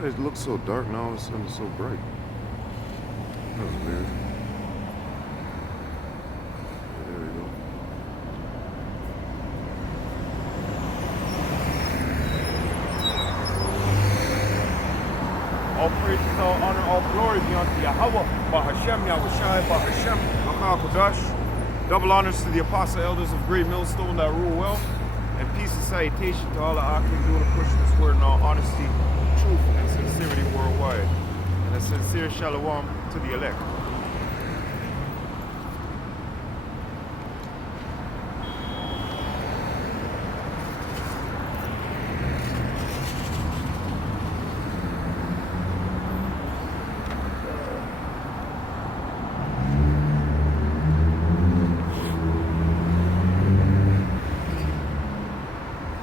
Why does it look so dark now? All of a sudden it's so bright. That was weird. Yeah, there we go. All praises, all honor, all glory be unto Yahweh, Bahashem, Yahushai, Bahashem, Makal Kodash. Double honors to the apostle elders of Great Millstone that rule well, and peace and salutation to all the Akim doing to push this word in all honesty, truth, and sincerity worldwide. And a sincere shalom to the elect.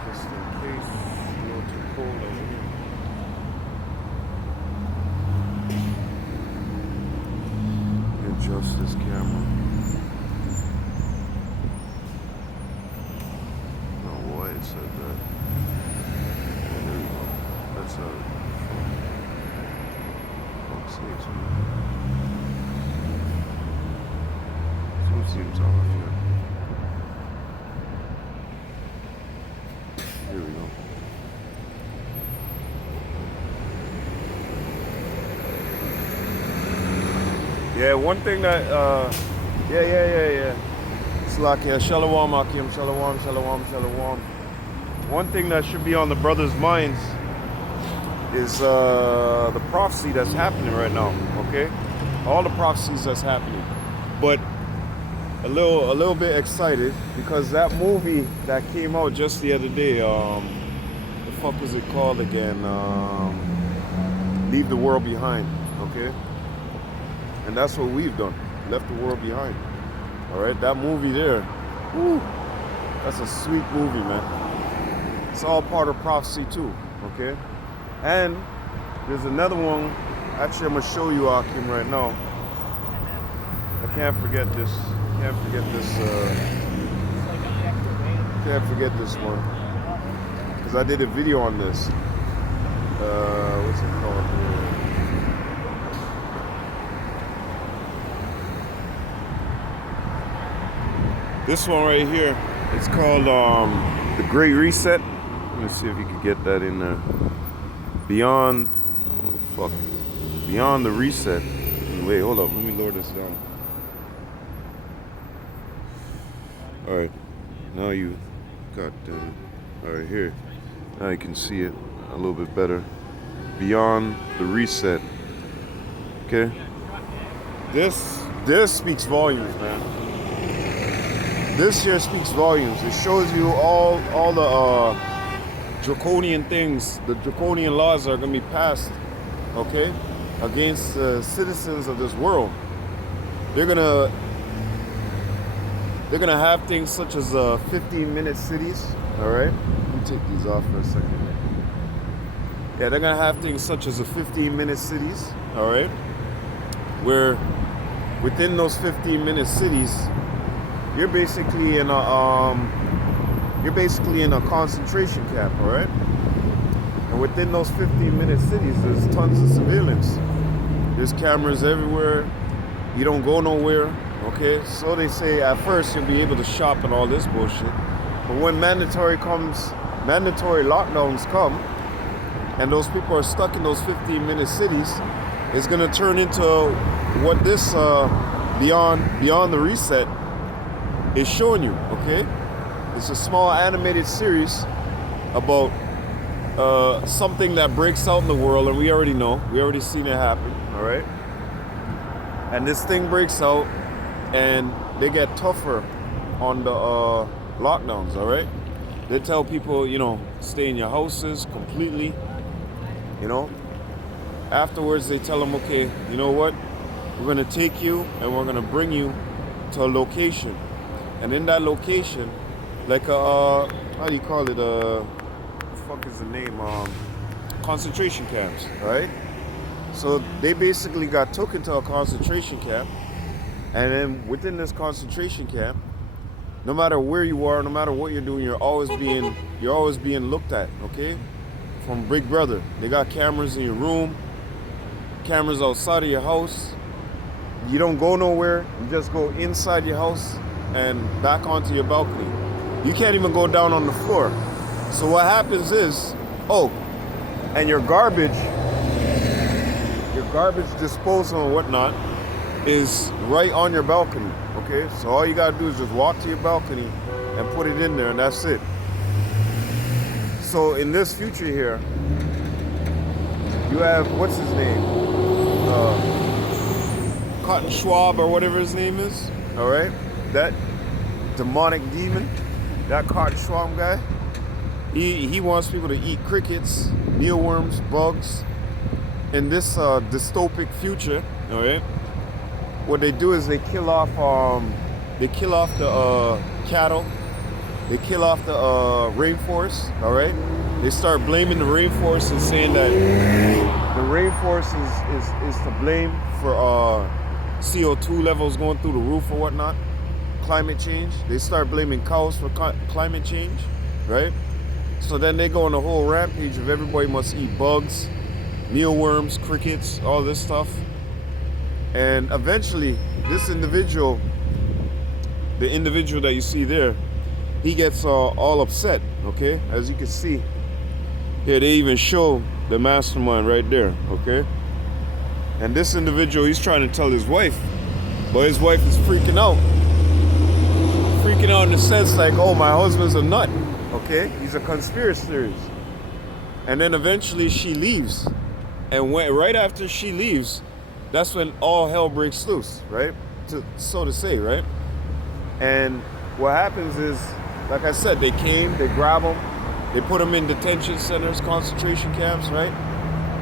Just in case it's a little too cold over here. Adjust this camera. Oh, why it said that. Yeah, there we go. That's fuck's sakes, man. Something seems off here. Here we go. Yeah, one thing that, yeah. It's like, yeah, shalom, Akim, shalom. One thing that should be on the brothers' minds is the prophecy that's happening right now, okay? All the prophecies that's happening. But a little bit excited because that movie that came out just the other day, the fuck is it called again? Leave the World Behind, okay? And that's what we've done, left the world behind. All right, that movie there, whew, that's a sweet movie, man. It's all part of prophecy too, okay? And there's another one, actually I'm gonna show you Akim right now. I can't forget this one. Because I did a video on this. What's it called? This one right here, it's called The Great Reset. Let me see if you can get that in there. Beyond the Reset. Wait, hold up, let me lower this down. Alright, now you got, alright here. Now you can see it a little bit better. Beyond the Reset. Okay? This speaks volumes, man. This here speaks volumes. It shows you all the draconian things, the draconian laws that are going to be passed, okay, against the citizens of this world. They're gonna have things such as 15-minute cities. All right, let me take these off for a second. Yeah, they're gonna have things such as 15-minute cities. All right, where within those 15-minute cities, you're basically in a concentration camp, all right? And within those 15-minute cities, there's tons of surveillance. There's cameras everywhere. You don't go nowhere, okay? So they say at first you'll be able to shop and all this bullshit. But when mandatory lockdowns come, and those people are stuck in those 15-minute cities, it's gonna turn into what this Beyond the Reset is showing you, okay? It's a small animated series about something that breaks out in the world, and we already know. We already seen it happen, all right? And this thing breaks out, and they get tougher on the lockdowns, all right? They tell people, stay in your houses completely, Afterwards, they tell them, okay, you know what? We're going to take you, and we're going to bring you to a location. And in that location, like how do you call it? What the fuck is the name? Concentration camps, right? So they basically got taken to a concentration camp, and then within this concentration camp, no matter where you are, no matter what you're doing, you're always being looked at, okay? from Big Brother. They got cameras in your room, cameras outside of your house. You don't go nowhere. You just go inside your house and back onto your balcony. You can't even go down on the floor. So what happens is, and your garbage disposal and whatnot is right on your balcony, okay? So all you gotta do is just walk to your balcony and put it in there, and that's it. So in this future here, you have, what's his name? Cotton Schwab or whatever his name is, all right? That demonic demon, that Cotton Schwab guy, he wants people to eat crickets, mealworms, bugs. In this dystopic future, all right, what they do is they kill off the cattle, they kill off the rainforest, all right. They start blaming the rainforest and saying that the rainforest is to blame for CO2 levels going through the roof or whatnot, climate change. They start blaming cows for climate change, right? So then they go on a whole rampage of everybody must eat bugs, mealworms, crickets, all this stuff. And eventually, this individual, the individual that you see there, he gets all upset, okay? As you can see, here they even show the mastermind right there, okay? And this individual, he's trying to tell his wife, but his wife is freaking out. Freaking out in the sense like, oh, my husband's a nut, okay? He's a conspiracy theorist. And then eventually she leaves. And right after she leaves, that's when all hell breaks loose, right? So to say, right? And what happens is, like I said, they came, they grab them, they put them in detention centers, concentration camps, right?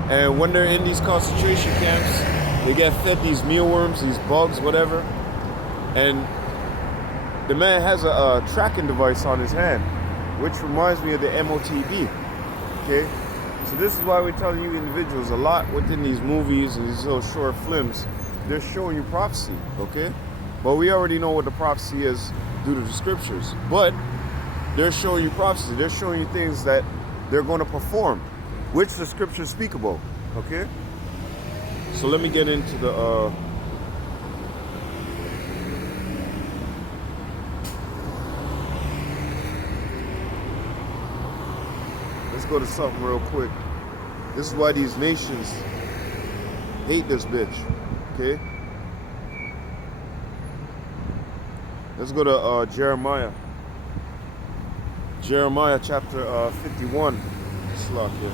And when they're in these concentration camps, they get fed these mealworms, these bugs, whatever. And the man has a tracking device on his hand, which reminds me of the MOTB, okay? So this is why we're telling you individuals a lot within these movies and these little short films. They're showing you prophecy, okay? But we already know what the prophecy is due to the scriptures. But they're showing you prophecy. They're showing you things that they're going to perform, which the scriptures speak about, okay? So let me get into the... Let's go to something real quick. This is why these nations hate this bitch, okay? Let's go to Jeremiah. Jeremiah chapter 51. Slot here.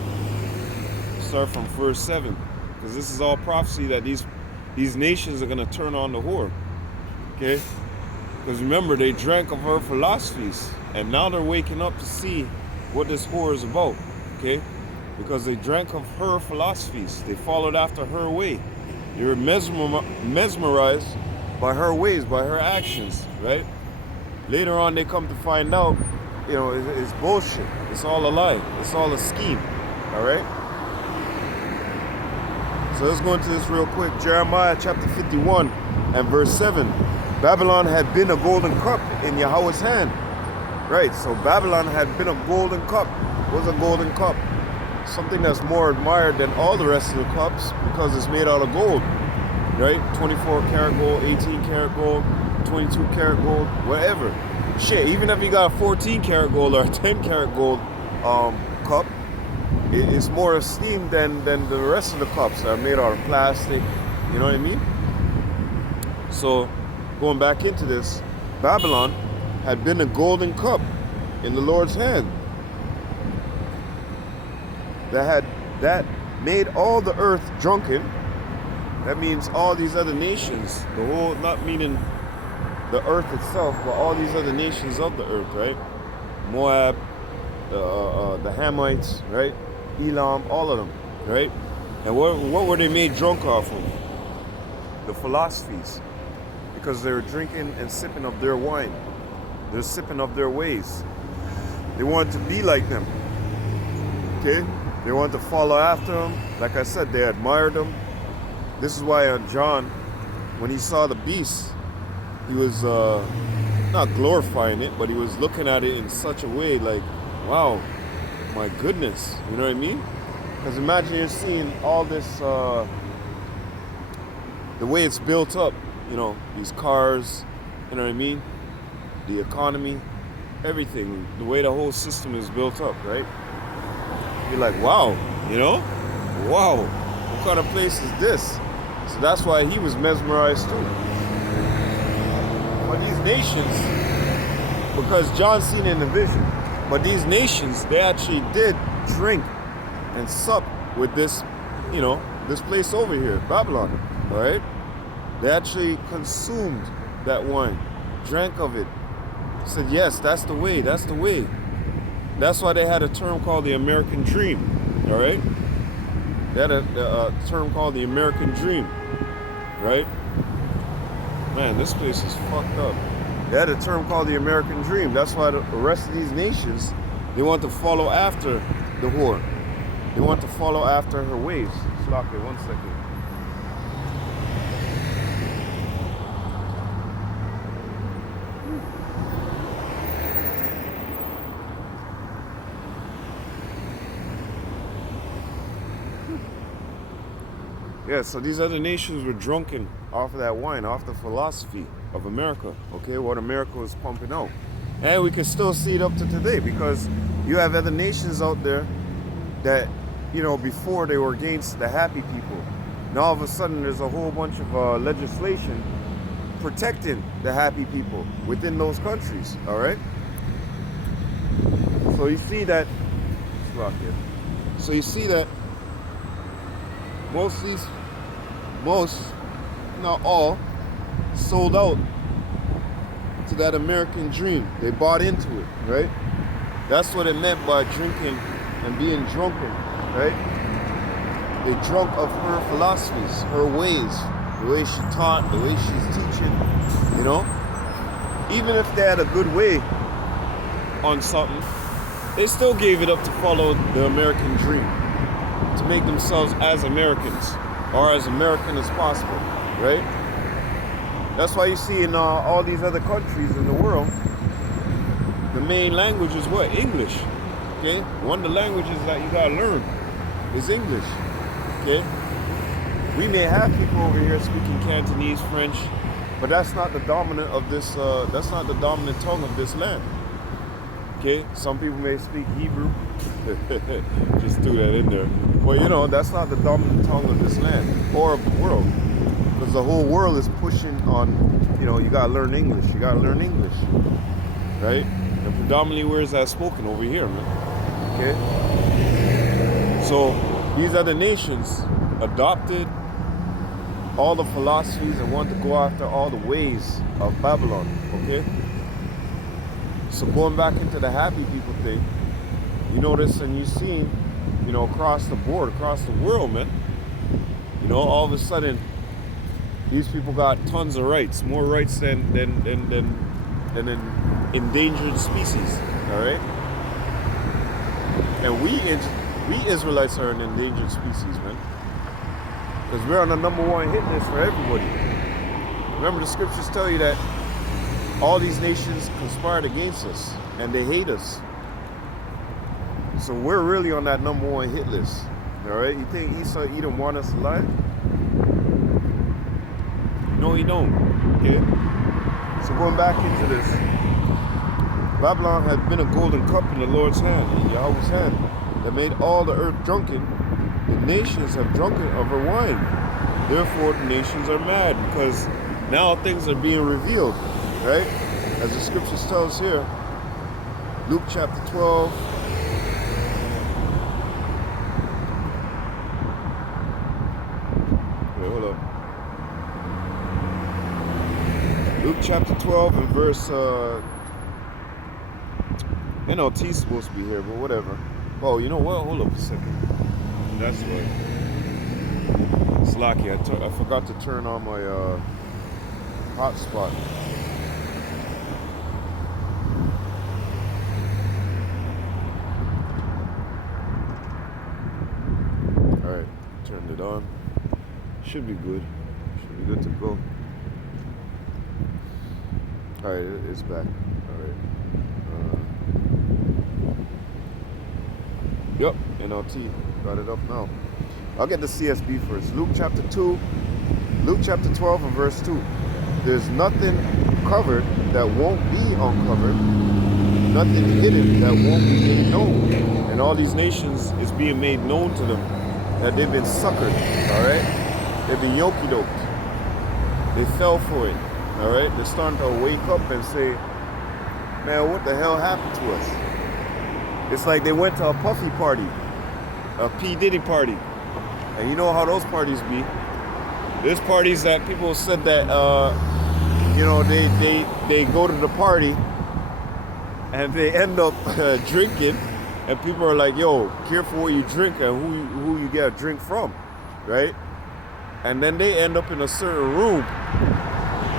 Start from verse 7. Because this is all prophecy that these nations are going to turn on the whore, okay? Because remember, they drank of her philosophies. And now they're waking up to see what this whore is about, okay? Because they drank of her philosophies. They followed after her way. They were mesmerized by her ways, by her actions, right? Later on, they come to find out, you know, it's bullshit. It's all a lie. It's all a scheme, all right? So let's go into this real quick. Jeremiah chapter 51 and verse 7. Babylon had been a golden cup in Yahweh's hand. Right, so Babylon had been a golden cup. What's a golden cup? Something that's more admired than all the rest of the cups because it's made out of gold. Right? 24 karat gold, 18 karat gold, 22 karat gold, whatever. Shit, even if you got a 14 karat gold or a 10 karat gold cup, it's more esteemed than the rest of the cups that are made out of plastic. You know what I mean? So, going back into this, Babylon had been a golden cup in the Lord's hand that made all the earth drunken. That means all these other nations, the whole, not meaning the earth itself, but all these other nations of the earth, right? Moab, the Hamites, right? Elam, all of them, right? And what were they made drunk off of? The philosophies, because they were drinking and sipping of their wine. They're sipping of their ways. They wanted to be like them. Okay? They wanted to follow after them. Like I said, they admired them. This is why John, when he saw the beast, he was not glorifying it, but he was looking at it in such a way like, wow, my goodness, you know what I mean? Because imagine you're seeing all this, the way it's built up, you know, these cars, you know what I mean? The economy, everything, the way the whole system is built up, right? You're like, wow, you know? Wow, what kind of place is this? So that's why he was mesmerized too. But these nations, because John seen it in the vision, but these nations, they actually did drink and sup with this, you know, this place over here, Babylon, all right? They actually consumed that wine, drank of it, said, yes, that's the way, that's the way. That's why they had a term called the American Dream, all right? They had a term called the American Dream, right? Man, this place is fucked up. They had a term called the American Dream. That's why the rest of these nations, they want to follow after the whore. They want to follow after her ways. Slock it, 1 second. Yeah, so these other nations were drunken off of that wine, off the philosophy of America, okay, what America was pumping out. And we can still see it up to today because you have other nations out there that, you know, before they were against the happy people. Now all of a sudden there's a whole bunch of legislation protecting the happy people within those countries, all right? So you see that, so you see that most, not all, sold out to that American dream. They bought into it, right? That's what it meant by drinking and being drunken, right? They drunk of her philosophies, her ways, the way she taught, the way she's teaching, you know? Even if they had a good way on something, they still gave it up to follow the American dream, to make themselves as Americans, or as American as possible, right? That's why you see in all these other countries in the world, the main language is what? English, okay? One of the languages that you gotta learn is English, okay? We may have people over here speaking Cantonese, French, but that's not the dominant of this, that's not the dominant tongue of this land, okay? Some people may speak Hebrew, just threw that in there. Well, you know, that's not the dominant tongue of this land or of the world. Because the whole world is pushing on, you know, you gotta learn English. You gotta learn English. Right? And predominantly where is that spoken? Over here, man. Okay? So these other nations adopted all the philosophies and want to go after all the ways of Babylon. Okay? So going back into the happy people thing, you notice and you see, you know, across the board, across the world, man. You know, all of a sudden, these people got tons of rights, more rights than an endangered species. All right, and we Israelites are an endangered species, man, because we're on the #1 hit list for everybody. Remember, the scriptures tell you that all these nations conspired against us and they hate us. So we're really on that #1 hit list. All right, you think Esau, Edom want us alive? No, he don't. Okay. So going back into this, Babylon had been a golden cup in the Lord's hand, in Yahweh's hand, that made all the earth drunken. The nations have drunken of her wine. Therefore, the nations are mad because now things are being revealed, right? As the scriptures tell us here, Luke chapter 12. Wait, hold up. Luke chapter 12 and verse, NLT is supposed to be here, but whatever. Oh, you know what? Hold up a second. That's what. Slacky, I forgot to turn on my hotspot. Alright, turned it on. Should be good. Should be good to go. Alright, it's back. Alright. Yep, NLT. Got it up now. I'll get the CSB first. Luke chapter 2, Luke chapter 12 and verse 2. There's nothing covered that won't be uncovered, nothing hidden that won't be made known. And all these nations is being made known to them that they've been suckered, all right? They've been yoke-doked. They fell for it, all right? They're starting to wake up and say, man, what the hell happened to us? It's like they went to a Puffy party, a P. Diddy party. And you know how those parties be. There's parties that people said that, you know, they go to the party and they end up drinking, and people are like, yo, careful what you drink and who you get a drink from, right? And then they end up in a certain room,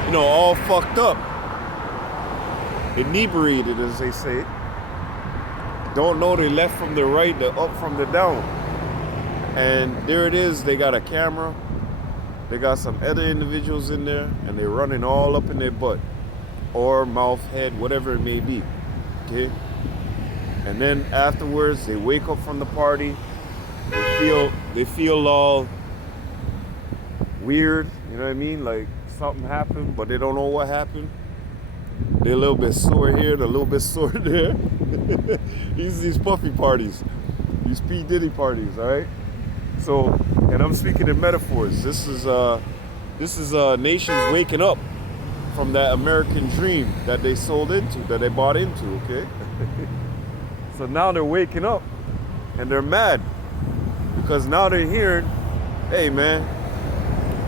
you know, all fucked up, inebriated, as they say. Don't know the left from the right, the up from the down. And there it is, they got a camera, they got some other individuals in there, and they're running all up in their butt, or mouth, head, whatever it may be, okay? And then afterwards, they wake up from the party, they feel all weird, you know what I mean? Like something happened, but they don't know what happened. They're a little bit sore here, they're a little bit sore there. These puffy parties, these P. Diddy parties, all right? So, and I'm speaking in metaphors. This is nations waking up from that American dream that they sold into, that they bought into, okay? So now they're waking up and they're mad because now they're hearing, hey man,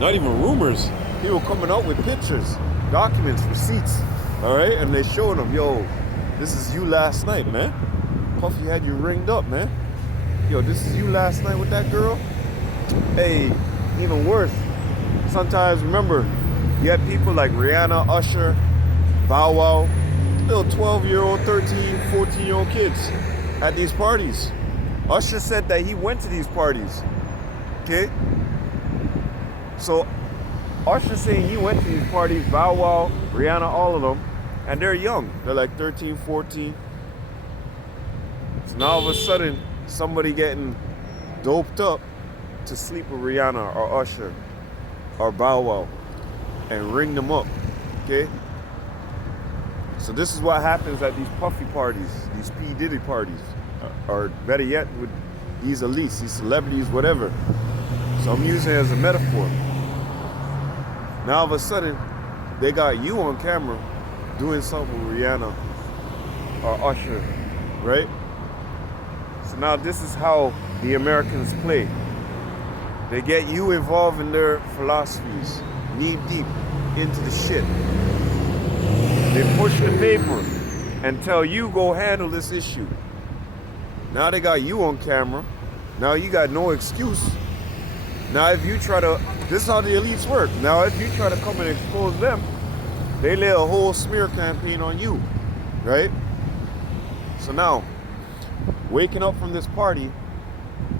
not even rumors, people coming out with pictures, documents, receipts, all right? And they're showing them, yo, this is you last night, man. Puffy had you ringed up, man. Yo, this is you last night with that girl? Hey, even worse. Sometimes, remember, you had people like Rihanna, Usher, Bow Wow, little 12-year-old, 13, 14-year-old kids at these parties. Usher said that he went to these parties, okay? So, Usher saying he went to these parties, Bow Wow, Rihanna, all of them, and they're young. They're like 13, 14. So now all of a sudden, somebody getting doped up to sleep with Rihanna or Usher or Bow Wow and ring them up, okay? So this is what happens at these puffy parties, these P. Diddy parties, or better yet, with these elites, these celebrities, whatever. So I'm using it as a metaphor. Now all of a sudden, they got you on camera doing something with Rihanna or Usher, right? So now this is how the Americans play. They get you involved in their philosophies, knee deep into the shit. They push the paper and tell you go handle this issue. Now they got you on camera. Now you got no excuse. Now if you try to, this is how the elites work. Now if you try to come and expose them, they lay a whole smear campaign on you, right? So now, waking up from this party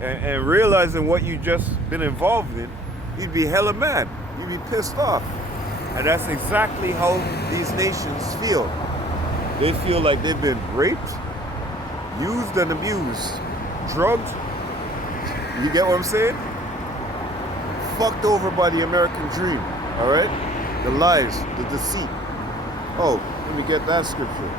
and realizing what you just been involved in, you'd be hella mad. You'd be pissed off. And that's exactly how these nations feel. They feel like they've been raped, used and abused, drugged. You get what I'm saying? Fucked over by the American dream, all right? The lies, the deceit. Oh, let me get that scripture.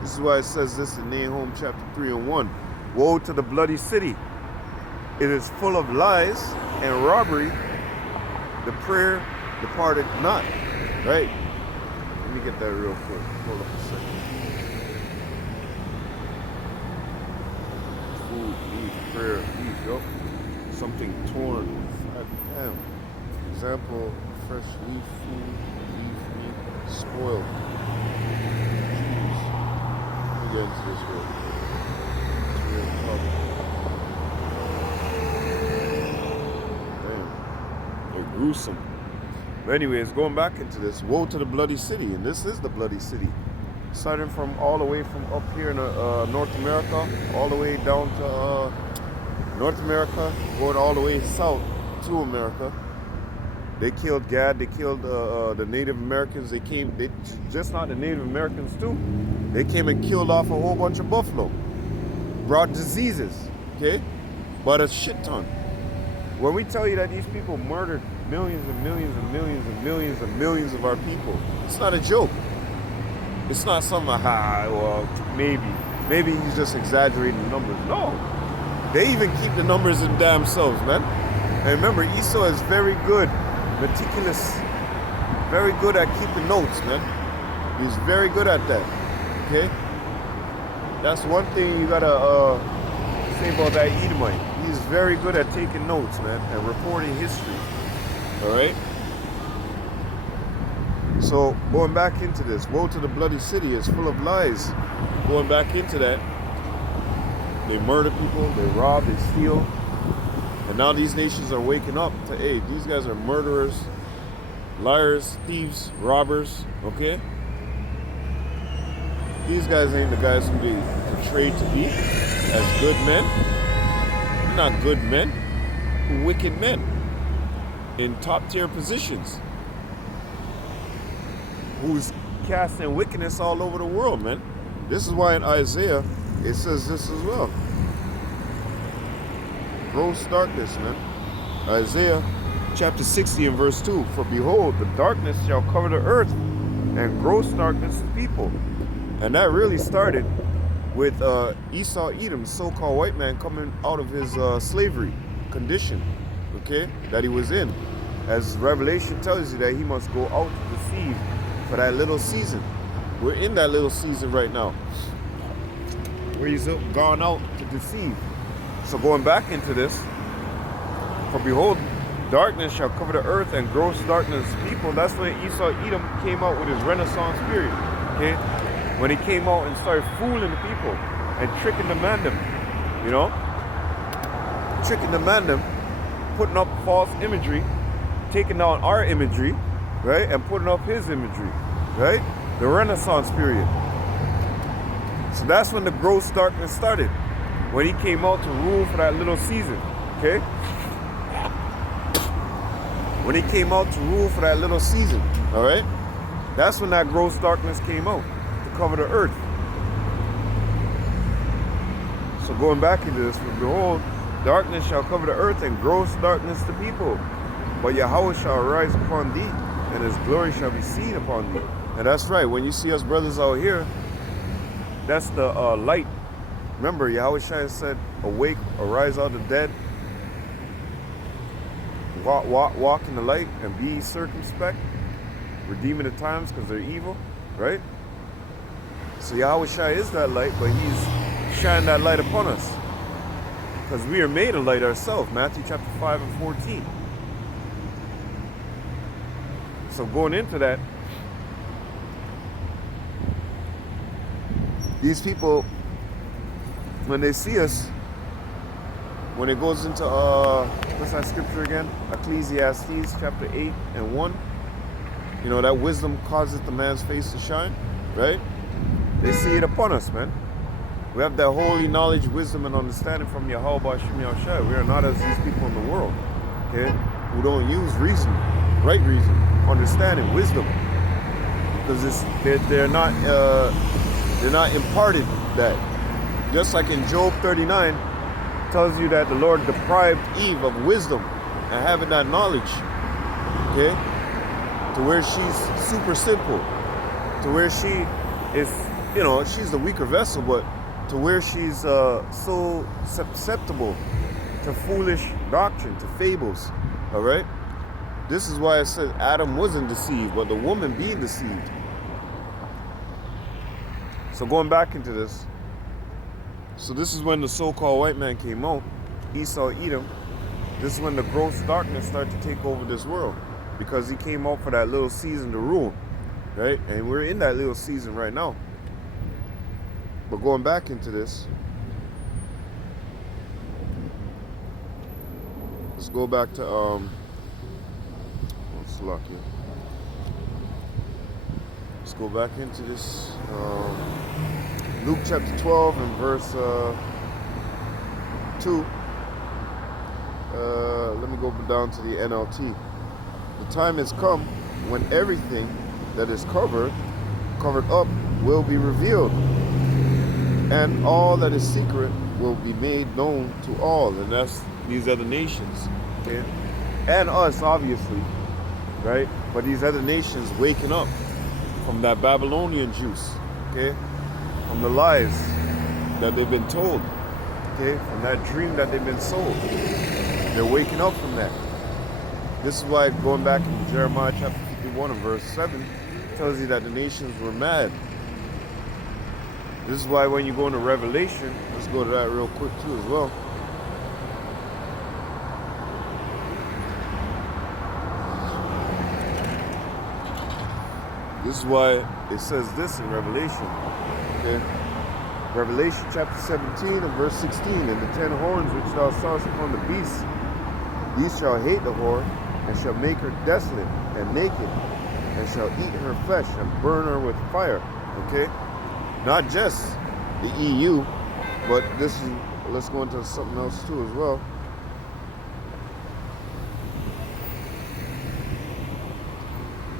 This is why it says this in Nahum chapter 3 and 1. Woe to the bloody city. It is full of lies and robbery. The prayer departed not. Right? Let me get that real quick. Hold up a second. Food, meat, prayer, beef, yup. Something torn. Damn. Example, fresh leaf food, beef, meat, spoiled. Get into this real quick. It's real trouble. Damn. They're gruesome. But anyways, going back into this, woe to the bloody city. And this is the bloody city. Starting from all the way from up here in North America, all the way down to North America, going all the way south to America. They killed Gad. They killed the Native Americans. They just not the Native Americans too. They came and killed off a whole bunch of buffalo. Brought diseases, okay? But a shit ton. When we tell you that these people murdered millions and millions and millions and millions and millions of our people, it's not a joke. It's not something, well, maybe he's just exaggerating the numbers. No, they even keep the numbers in damn selves, man. And remember, Esau is very good, meticulous, very good at keeping notes, man. He's very good at that, okay? That's one thing you gotta say about that Edomite. He's very good at taking notes, man, and reporting history, all right? So going back into this, woe to the bloody city, it's full of lies. Going back into that, they murder people, they rob, they steal. And now these nations are waking up to, hey, these guys are murderers, liars, thieves, robbers, okay? These guys ain't the guys who they portrayed to be as good men. They're not good men, they're wicked men in top tier positions, who's casting wickedness all over the world, man. This is why in Isaiah, it says this as well. Gross darkness, man. Isaiah chapter 60 and verse 2. For behold, the darkness shall cover the earth, and gross darkness the people. And that really started with Esau Edom, so-called white man, coming out of his slavery condition, okay, that he was in. As Revelation tells you that he must go out to deceive for that little season. We're in that little season right now, where he's gone out to deceive. So going back into this, for behold, darkness shall cover the earth, and gross darkness people. That's when Esau Edom came out with his Renaissance period, okay? When he came out and started fooling the people and tricking the mandem, you know? Tricking the mandem, putting up false imagery, taking down our imagery, right? And putting up his imagery, right? The Renaissance period. So that's when the gross darkness started. When he came out to rule for that little season, okay? When he came out to rule for that little season, all right? That's when that gross darkness came out to cover the earth. So going back into this, behold, darkness shall cover the earth, and gross darkness the people. But Yahweh shall arise upon thee, and his glory shall be seen upon thee. And that's right. When you see us brothers out here, that's the light. Remember, Yahweh said, awake, arise out of the dead. Walk in the light and be circumspect. Redeeming the times because they're evil, right? So Yahweh is that light, but he's shining that light upon us. Because we are made a light ourselves. Matthew chapter 5 and 14. So going into that, these people, when they see us, when it goes into, what's that scripture again? Ecclesiastes chapter 8 and 1. You know, that wisdom causes the man's face to shine, right? They see it upon us, man. We have that holy knowledge, wisdom, and understanding from Yahweh B'Shem Yahushua. We are not as these people in the world, okay? Who don't use reason, right reason, understanding, wisdom. Because they're not imparted that. Just like in Job 39, tells you that the Lord deprived Eve of wisdom and having that knowledge, okay? To where she's super simple, to where she is, you know, she's the weaker vessel, but to where she's so susceptible to foolish doctrine, to fables, all right? This is why it says Adam wasn't deceived, but the woman being deceived. So going back into this, so this is when the so-called white man came out, Esau Edom. This is when the gross darkness started to take over this world, because he came out for that little season to rule, right? And we're in that little season right now. But going back into this, let's go back to what's luck here? Let's go back into this. Luke chapter 12 and verse 2. Let me go down to the NLT. The time has come when everything that is covered up, will be revealed, and all that is secret will be made known to all, and that's these other nations, okay, and us, obviously, right? But these other nations waking up from that Babylonian juice, okay, from the lies that they've been told, okay, from that dream that they've been sold. They're waking up from that. This is why, going back in Jeremiah chapter 51 and verse 7, tells you that the nations were mad. This is why when you go into Revelation, let's go to that real quick too as well. This is why it says this in Revelation. Okay? Revelation chapter 17 and verse 16, and the 10 horns which thou sawest upon the beast, these shall hate the whore, and shall make her desolate and naked, and shall eat her flesh and burn her with fire. Okay? Not just the EU, but this is, let's go into something else too as well.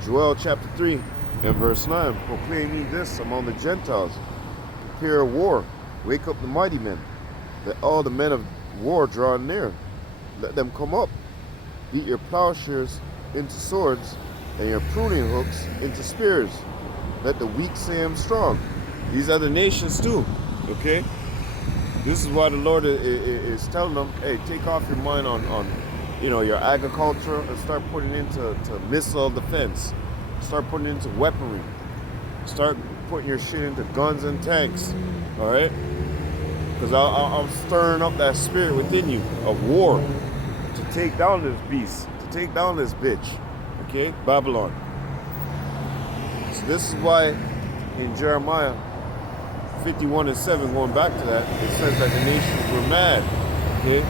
Joel chapter 3 and verse 9, proclaim ye this among the Gentiles, prepare a war, wake up the mighty men, let all the men of war draw near, let them come up, beat your plowshares into swords, and your pruning hooks into spears. Let the weak say I'm strong. These are the nations too, okay? This is why the Lord is telling them, hey, take off your mind on your agriculture and start putting into missile defense. Start putting into weaponry. Start putting your shit into guns and tanks, all right? Because I'm stirring up that spirit within you of war to take down this beast, to take down this bitch. Okay, Babylon. So this is why in Jeremiah 51 and 7, going back to that, it says that the nations were mad. Okay?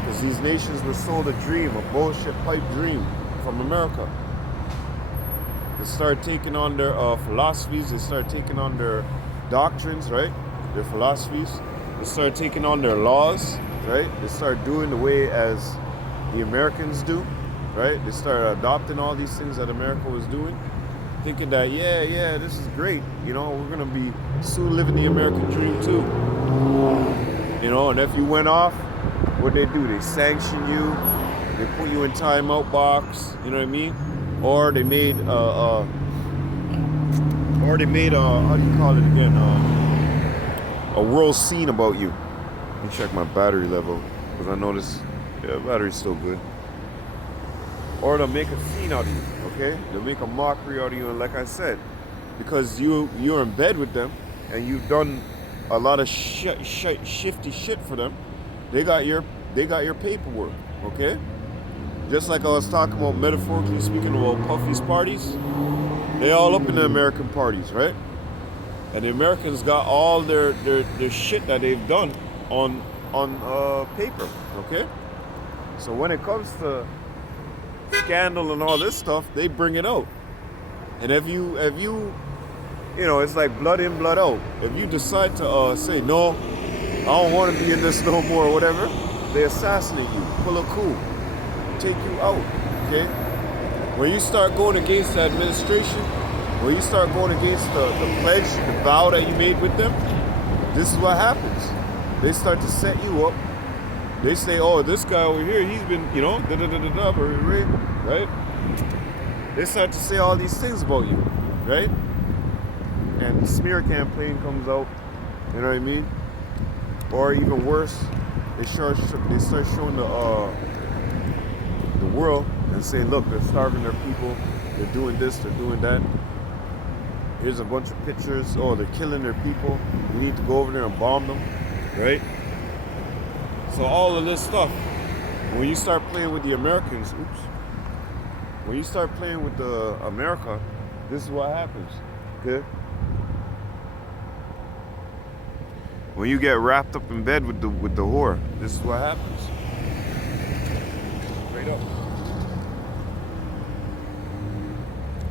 Because these nations were sold a dream, a bullshit pipe dream from America. They started taking on their philosophies, they started taking on their doctrines, right? Their philosophies. They started taking on their laws, right? They started doing the way as the Americans do. Right? They started adopting all these things that America was doing, thinking that, yeah, this is great. We're going to be soon living the American dream too. And if you went off, what they do? They sanction you. They put you in timeout box. You know what I mean? Or they made, how do you call it again? A world scene about you. Let me check my battery level, because I noticed, battery's still good. Or they'll make a scene out of you, okay? They'll make a mockery out of you, and like I said, because you're in bed with them, and you've done a lot of shifty shit for them, they got your paperwork, okay? Just like I was talking about, metaphorically speaking, about Puffy's parties, they all up in the American parties, right? And the Americans got all their shit that they've done on paper, okay? So when it comes to scandal and all this stuff, they bring it out. And if you it's like blood in, blood out. If you decide to say no, I don't want to be in this no more or whatever, they assassinate you, pull a coup, take you out. Okay? When you start going against the administration, when you start going against the pledge, the vow that you made with them, this is what happens. They start to set you up. They say, oh, this guy over here, he's been, right? They start to say all these things about you, right? And the smear campaign comes out, you know what I mean? Or even worse, they start showing the world and saying, look, they're starving their people, they're doing this, they're doing that. Here's a bunch of pictures, oh, they're killing their people, we need to go over there and bomb them, right? So all of this stuff, when you start playing with the Americans, when you start playing with the America, this is what happens, okay? When you get wrapped up in bed with the whore, this is what happens. Straight up.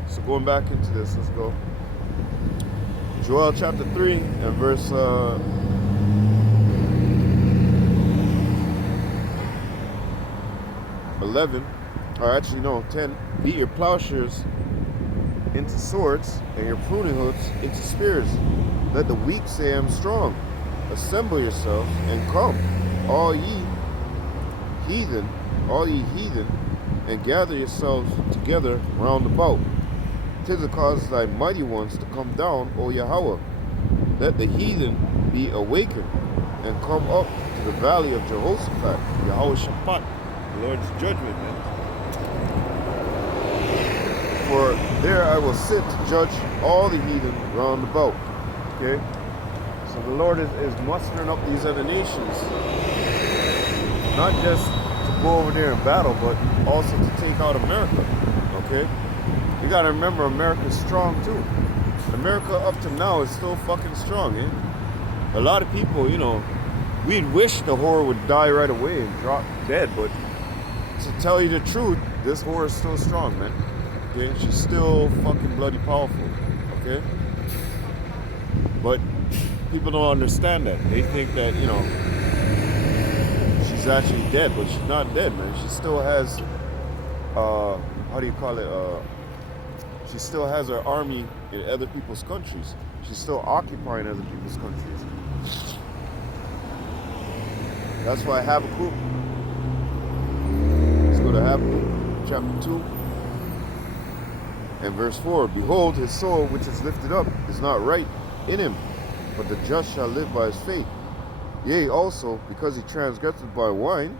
So going back into this, let's go. Joel chapter 3 and verse 11. or actually no, 10, beat your plowshares into swords and your pruning hooks into spears. Let the weak say, I'm strong. Assemble yourselves and come, all ye heathen, and gather yourselves together round about. 'Tis the cause thy mighty ones to come down, O Yahweh. Let the heathen be awakened and come up to the valley of Jehoshaphat. Yahweh Shabbat, the Lord's judgment, man. For there I will sit to judge all the heathen round about. Okay? So the Lord is mustering up these other nations, not just to go over there and battle, but also to take out America. Okay? You gotta remember, America's strong too. America up to now is still fucking strong, eh? A lot of people, you know, we'd wish the whore would die right away and drop dead, but to tell you the truth, this whore is still strong, man. Okay? She's still fucking bloody powerful. Okay? But people don't understand that. They think that, you know, she's actually dead, but she's not dead, man. She still has, how do you call it? She still has her army in other people's countries. She's still occupying other people's countries. That's why Habakkuk, let's go to Habakkuk chapter 2 and verse 4. Behold, his soul which is lifted up is not right in him, but the just shall live by his faith. Yea, also, because he transgressed by wine,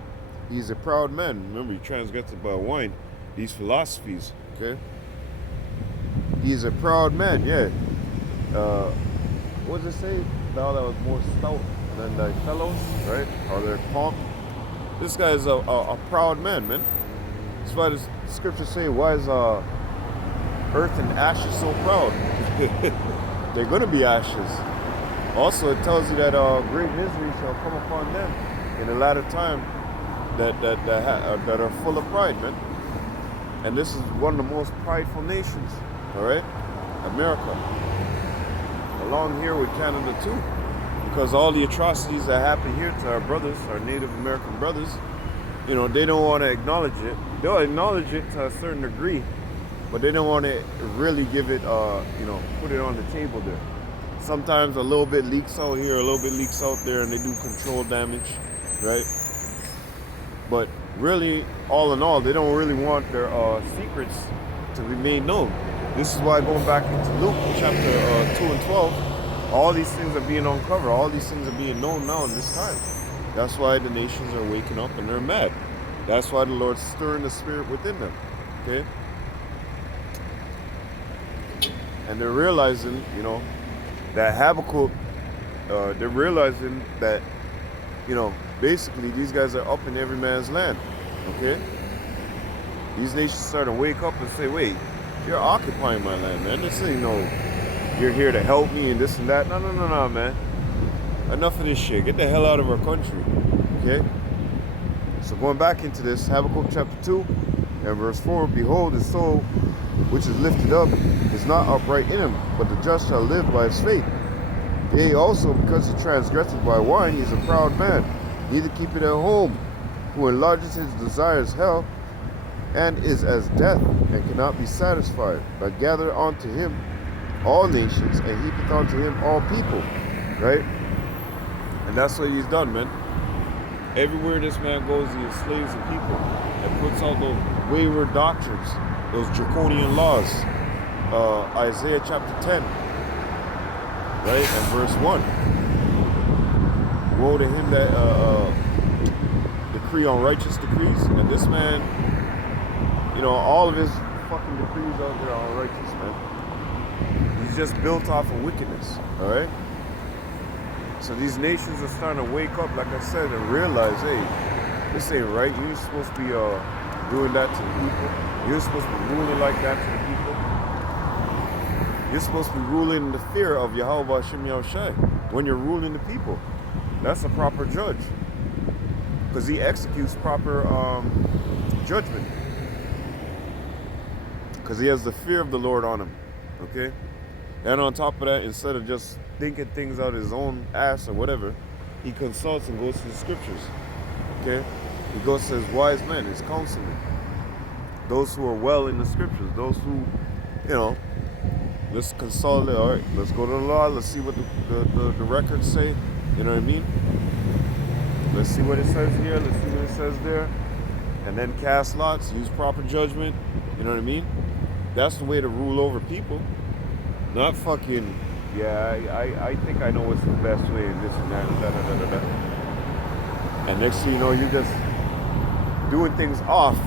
he is a proud man. Remember, he transgressed by wine, these philosophies, okay? He is a proud man, yeah. What does it say? Thou that was more stout than thy fellows, right? Or their pomp. This guy is a proud man, man. That's why the scriptures say, why is earth and ashes so proud? They're going to be ashes. Also, it tells you that great misery shall come upon them in the latter time that are full of pride, man. And this is one of the most prideful nations, all right? America. Along here with Canada too. Because all the atrocities that happen here to our brothers, our Native American brothers, you know, they don't want to acknowledge it. They'll acknowledge it to a certain degree, but they don't want to really give it, you know, put it on the table there. Sometimes a little bit leaks out here, a little bit leaks out there, and they do control damage, right? But really, all in all, they don't really want their secrets to be made known. This is why, going back into Luke chapter 2 and 12, all these things are being uncovered. All these things are being known now in this time. That's why the nations are waking up and they're mad. That's why the Lord's stirring the spirit within them, okay? And they're realizing, you know, that Habakkuk, they're realizing that, you know, basically these guys are up in every man's land, okay? These nations start to wake up and say, wait, you're occupying my land, man. This ain't no, you're here to help me and this and that. No, man. Enough of this shit. Get the hell out of our country, okay? So going back into this, Habakkuk chapter 2 and verse 4, behold, his soul which is lifted up is not upright in him, but the just shall live by his faith. Yea, also, because he transgressed by wine, he is a proud man, neither keep it at home, who enlarges his desires hell, and is as death, and cannot be satisfied, but gather unto him all nations, and heapeth unto him all people, right? And that's what he's done, man. Everywhere this man goes, he enslaves the people and puts out those wayward doctrines, those draconian laws. Isaiah chapter 10, right, and verse 1. Woe to him that decree unrighteous decrees. And this man, you know, all of his fucking decrees out there are unrighteous, man. He's just built off of wickedness, all right? So these nations are starting to wake up, like I said, and realize, hey, this ain't right. You're supposed to be doing that to the people. You're supposed to be ruling like that to the people. You're supposed to be ruling in the fear of Yahweh Hashem Yahushai when you're ruling the people. That's a proper judge, because he executes proper judgment, because he has the fear of the Lord on him, okay? And on top of that, instead of just thinking things out of his own ass or whatever, he consults and goes to the scriptures, okay? He goes to his wise men, his counselor, those who are well in the scriptures, those who, you know, let's consolidate. All right, let's go to the law. Let's see what the records say. You know what I mean? Let's see what it says here. Let's see what it says there. And then cast lots, use proper judgment. You know what I mean? That's the way to rule over people. Not fucking, yeah, I think I know what's the best way, and this and that, and da da da da da. And next thing you know, you're just doing things off,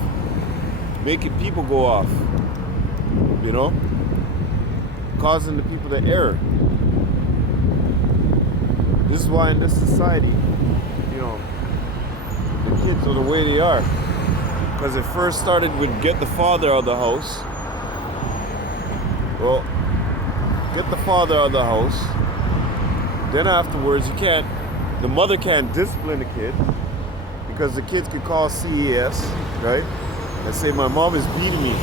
making people go off, you know? Causing the people to err. This is why in this society, you know, the kids are the way they are. Because it first started with get the father out of the house. Well, get the father out of the house. Then afterwards, the mother can't discipline the kid because the kids can call CES, right? And say, my mom is beating me.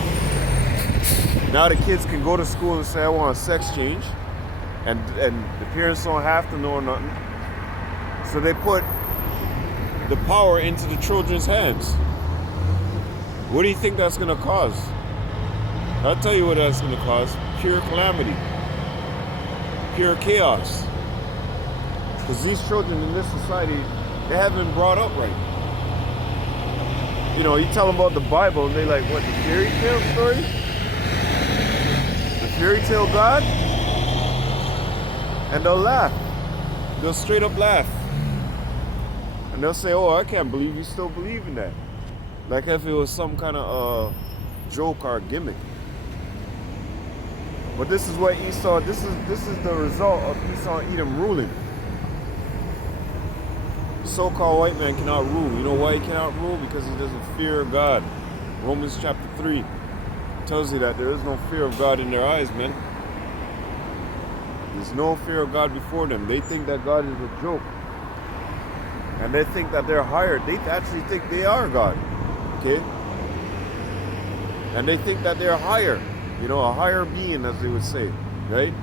Now the kids can go to school and say, I want a sex change. And the parents don't have to know nothing. So they put the power into the children's hands. What do you think that's going to cause? I'll tell you what that's going to cause. Pure calamity. Pure chaos. Because these children in this society, they haven't been brought up right. You know, you tell them about the Bible and they like, what, the fairy tale story? The fairy tale God? And they'll laugh. They'll straight up laugh. And they'll say, oh, I can't believe you still believe in that. Like if it was some kind of joke or gimmick. But this is what Esau, this is the result of Esau and Edom ruling. The so-called white man cannot rule. You know why he cannot rule? Because he doesn't fear God. Romans chapter 3 tells you that there is no fear of God in their eyes, man. There's no fear of God before them. They think that God is a joke. And they think that they're higher. They actually think they are God. Okay? And they think that they're higher. You know, a higher being, as they would say. Right?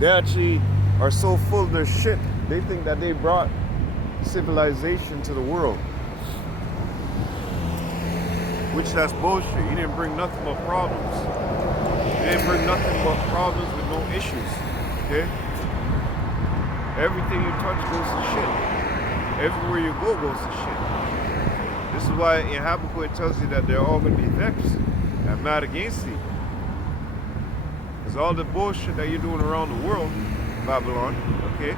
They actually are so full of their shit. They think that they brought civilization to the world. Which that's bullshit. You didn't bring nothing but problems. You didn't bring nothing but problems with no issues. Okay? Everything you touch goes to shit. Everywhere you go goes to shit. This is why in Habakkuk it tells you that they're all going to be vexed and mad against thee. Because all the bullshit that you're doing around the world, Babylon, okay?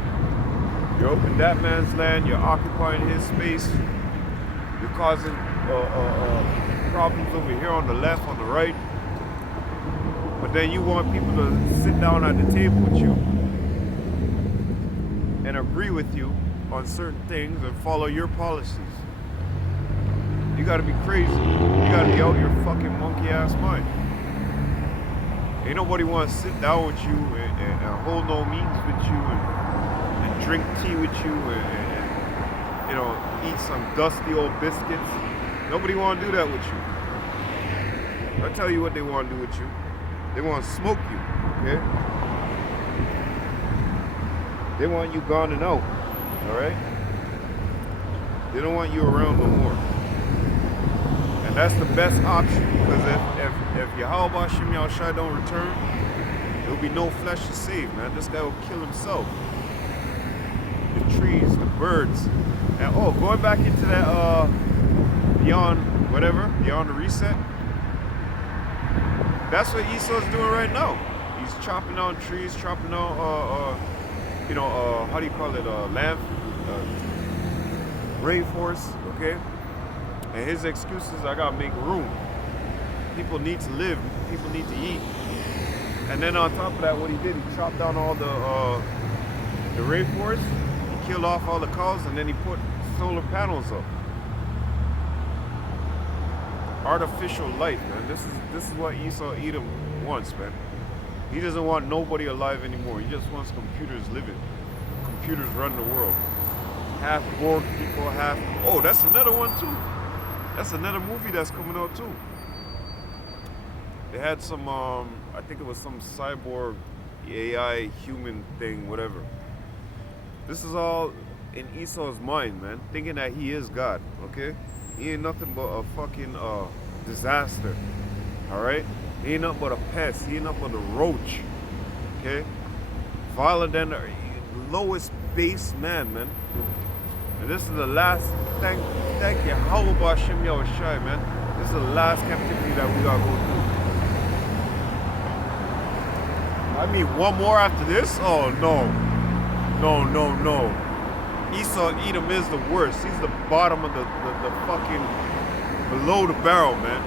You're up in that man's land, you're occupying his space, you're causing problems over here on the left, on the right. But then you want people to sit down at the table with you and agree with you on certain things and follow your policies. You gotta be crazy. You gotta be out your fucking monkey ass mind. Ain't nobody wanna sit down with you and hold no meetings with you and drink tea with you and you know, eat some dusty old biscuits. Nobody wanna do that with you. I'll tell you what they wanna do with you. They wanna smoke you, okay? They want you gone and out, alright? They don't want you around no more. And that's the best option, because if Yahweh Hashem Yahushua don't return, there will be no flesh to save, man. This guy will kill himself. The trees, the birds. And going back into that beyond the reset, that's what Esau's doing right now. He's chopping down trees, chopping down how do you call it, land, rainforest, okay? And his excuse is, I gotta make room. People need to live, people need to eat. And then on top of that, what he did, he chopped down all the rainforest, he killed off all the cows, and then he put solar panels up. Artificial light, man. This is what Esau Edom wants, man. He doesn't want nobody alive anymore. He just wants computers living. Computers run the world. Half Borg people, half... Oh, that's another one too. That's another movie that's coming out too. They had some, I think it was some cyborg AI human thing, whatever. This is all in Esau's mind, man. Thinking that he is God, okay? He ain't nothing but a fucking disaster. All right? He ain't nothing but a pest. He ain't nothing but a roach. Okay? Violent than the lowest base man. And this is the last, thank you, Yahweh Hashem Yahushai, man. This is the last captivity that we gotta go through. I mean, one more after this? Oh, no. No. Esau Edom is the worst. He's the bottom of the fucking, below the barrel, man.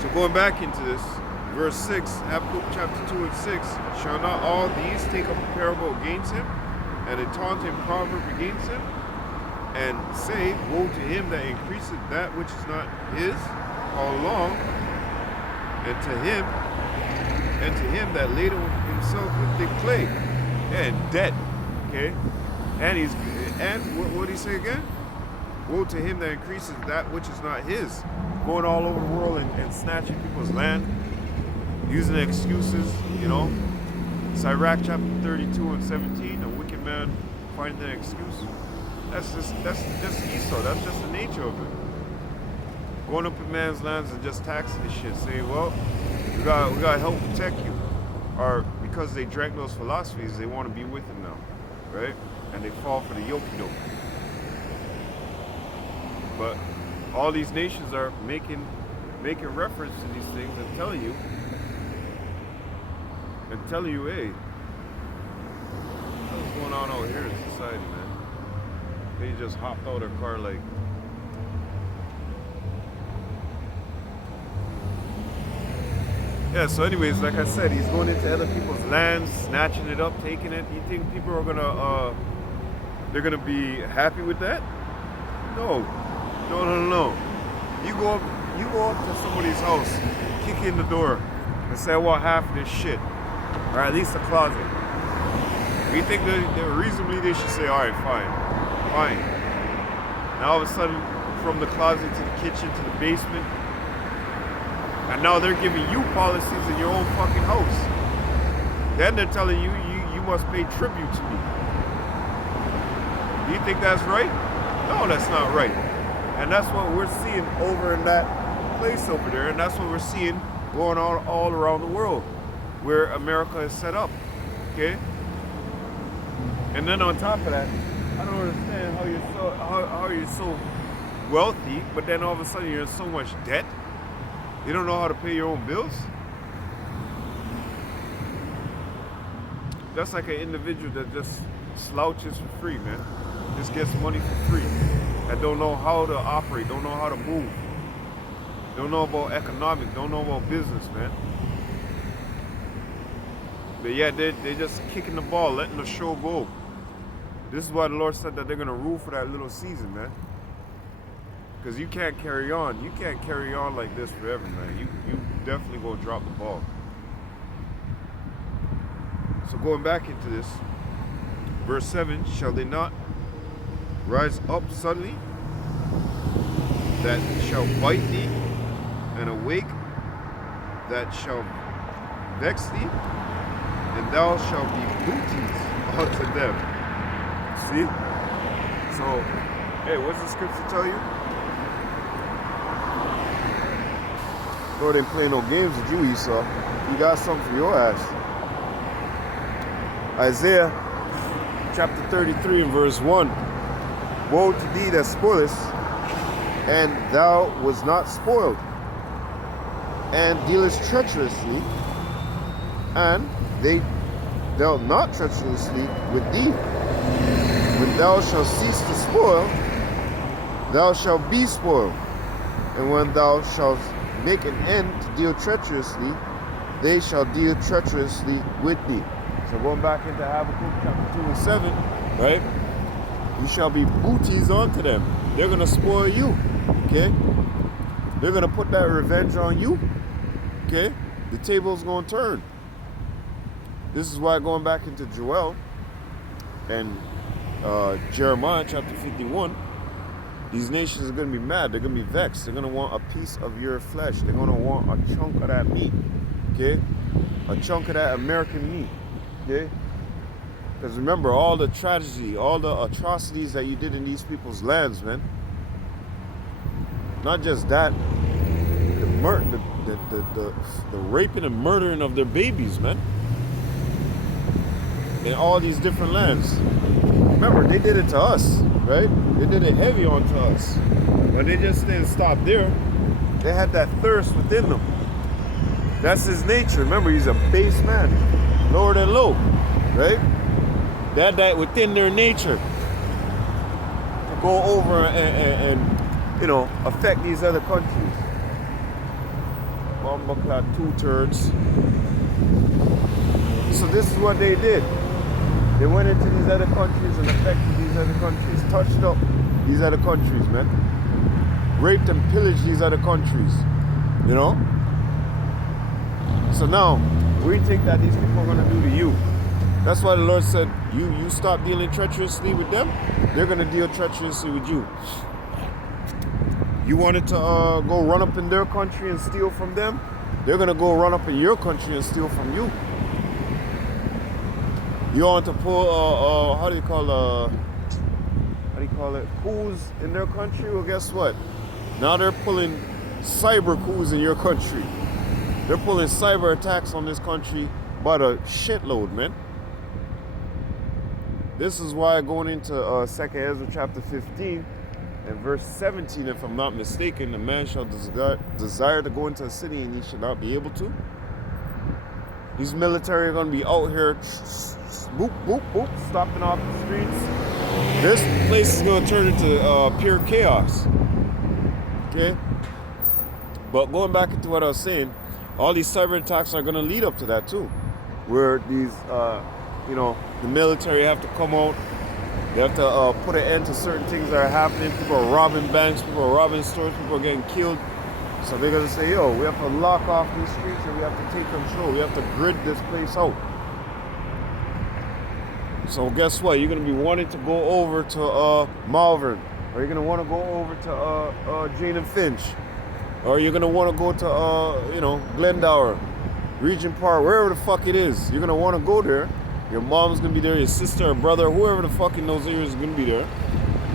So going back into this, verse 6, Habakkuk chapter 2 and 6, shall not all these take up a parable against him, and a taunting proverb against him, and say, woe to him that increaseth that which is not his, how long, and to him that laden himself with thick clay, and debt, okay? And what did he say again? Woe to him that increases that which is not his, going all over the world and snatching people's land, using excuses, you know. Sirach chapter 32 and 17, a wicked man finding an excuse. That's just Esau. That's just the nature of it. Going up in man's lands and just taxing the shit, saying, well, we gotta help protect you. Or because they drank those philosophies, they want to be with him now, right? And they fall for the yoke-doke. But all these nations are making reference to these things and telling you, hey, what's going on out here in society, man? They just hopped out of their car like, yeah, so anyways, like I said, he's going into other people's lands, snatching it up, taking it. You think people are they're gonna be happy with that? No. You go up to somebody's house, kick in the door, and say, I want half of this shit. Or at least a closet. You think that reasonably they should say, all right, fine. Now all of a sudden, from the closet to the kitchen to the basement, and now they're giving you policies in your own fucking house. Then they're telling you must pay tribute to me. Do you think that's right? No, that's not right. And that's what we're seeing over in that place over there, and that's what we're seeing going on all around the world, where America is set up, okay? And then on top of that, I don't understand how you're so wealthy, but then all of a sudden you're in so much debt. You don't know how to pay your own bills. That's like an individual that just slouches for free, man. Just gets money for free. That don't know how to operate, don't know how to move. Don't know about economics, don't know about business, man. But yeah, they're just kicking the ball, letting the show go. This is why the Lord said that they're going to rule for that little season, man. Because you can't carry on. You can't carry on like this forever, man. You definitely going to drop the ball. So going back into this, verse 7, shall they not rise up suddenly that shall bite thee, and awake that shall vex thee, and thou shalt be booties unto them. See? So, hey, what's the scripture tell you? Lord ain't playing no games with you, Esau. You got something for your ass. Isaiah chapter 33 and verse 1. Woe to thee that spoilest, and thou was not spoiled, and dealest treacherously, and they dealt not treacherously with thee. When thou shalt cease to spoil, thou shalt be spoiled. And when thou shalt make an end to deal treacherously, they shall deal treacherously with thee. So going back into Habakkuk chapter 2 and 7, right? You shall be booties unto them. They're going to spoil you, okay? They're going to put that revenge on you, okay? The table's going to turn. This is why going back into Joel and Jeremiah chapter 51, these nations are going to be mad. They're going to be vexed. They're going to want a piece of your flesh. They're going to want a chunk of that meat, okay? A chunk of that American meat, okay? Because remember, all the tragedy, all the atrocities that you did in these people's lands, man, Not just that, the raping and murdering of their babies, man. In all these different lands. Remember, they did it to us, right? They did it heavy onto us. But they just didn't stop there. They had that thirst within them. That's his nature. Remember, he's a base man. Lower than low, right? They had that within their nature. To go over and affect these other countries. Bombaclat 2/3. So this is what they did. They went into these other countries and affected these other countries. Touched up these other countries, man. Raped and pillaged these other countries. You know? So now, what do you think that these people are going to do to you? That's why the Lord said, you stop dealing treacherously with them, they're going to deal treacherously with you. You wanted to go run up in their country and steal from them, they're going to go run up in your country and steal from you. You want to pull, coups in their country? Well, guess what? Now they're pulling cyber coups in your country. They're pulling cyber attacks on this country by the shitload, man. This is why going into 2nd Ezra chapter 15 and verse 17, if I'm not mistaken, a man shall desire to go into a city and he shall not be able to. These military are going to be out here, boop, boop, boop, stopping off the streets. This place is going to turn into pure chaos. Okay? But going back into what I was saying, all these cyber attacks are going to lead up to that too. Where these, the military have to come out. They have to put an end to certain things that are happening. People are robbing banks, people are robbing stores, people are getting killed. So they're going to say, yo, we have to lock off these streets and we have to take control. We have to grid this place out. So guess what? You're going to be wanting to go over to Malvern. Or you're going to want to go over to Jane and Finch. Or you're going to want to go to, Glendower, Regent Park, wherever the fuck it is. You're going to want to go there. Your mom's going to be there, your sister or brother, whoever the fuck in those areas is going to be there.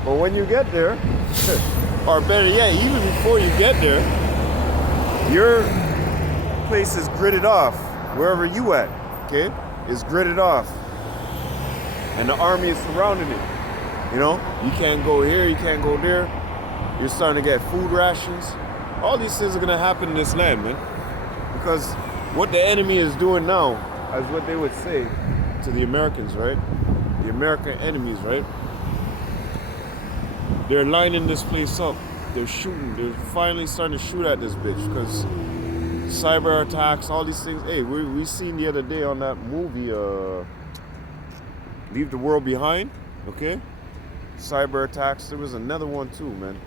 But when you get there, or better yet, even before you get there, your place is gridded off. Wherever you at, okay, is gridded off. And the army is surrounding it. You know, you can't go here, you can't go there. You're starting to get food rations. All these things are going to happen in this land, man. Because what the enemy is doing now, as what they would say to the Americans, right? The American enemies, right? They're lining this place up. They're shooting. They're finally starting to shoot at this bitch because cyber attacks, all these things. Hey, we seen the other day on that movie, Leave the World Behind, okay? Cyber attacks. There was another one too, man.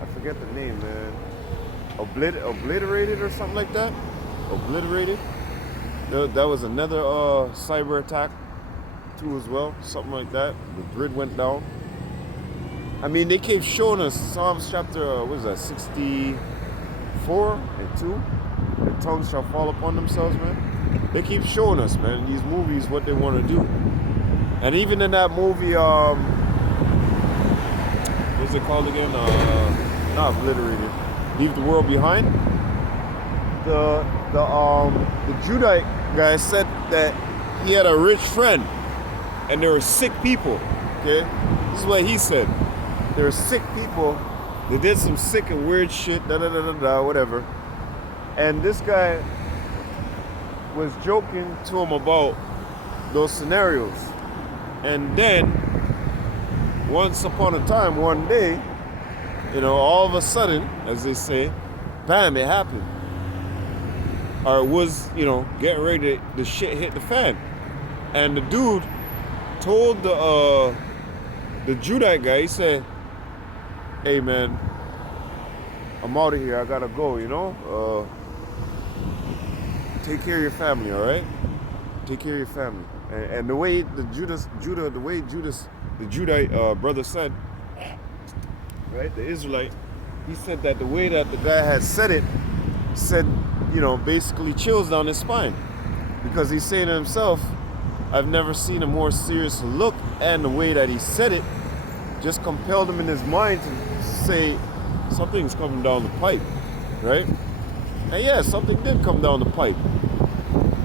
I forget the name, man. Obliterated or something like that. Obliterated. That was another cyber attack too as well. Something like that. The grid went down. I mean, they keep showing us Psalms chapter, 64 and 2. The tongues shall fall upon themselves, man. They keep showing us, man, in these movies what they want to do. And even in that movie, what's it called again? Not Obliterated. Leave the World Behind. The Judite guy said that he had a rich friend and there were sick people. Okay? This is what he said. There were sick people. They did some sick and weird shit, whatever. And this guy was joking to him about those scenarios. And then, once upon a time, one day, all of a sudden, as they say, bam, it happened. Or it was, getting ready to, the shit hit the fan. And the dude told the Judite guy, he said, hey man, I'm out of here, I gotta go, take care of your family, all right? Take care of your family. And the way the Judite brother said, right, the Israelite, he said that the way that the guy had said it, basically chills down his spine. Because he's saying to himself, I've never seen a more serious look, and the way that he said it just compelled him in his mind to something's coming down the pipe, right? And yeah, something did come down the pipe.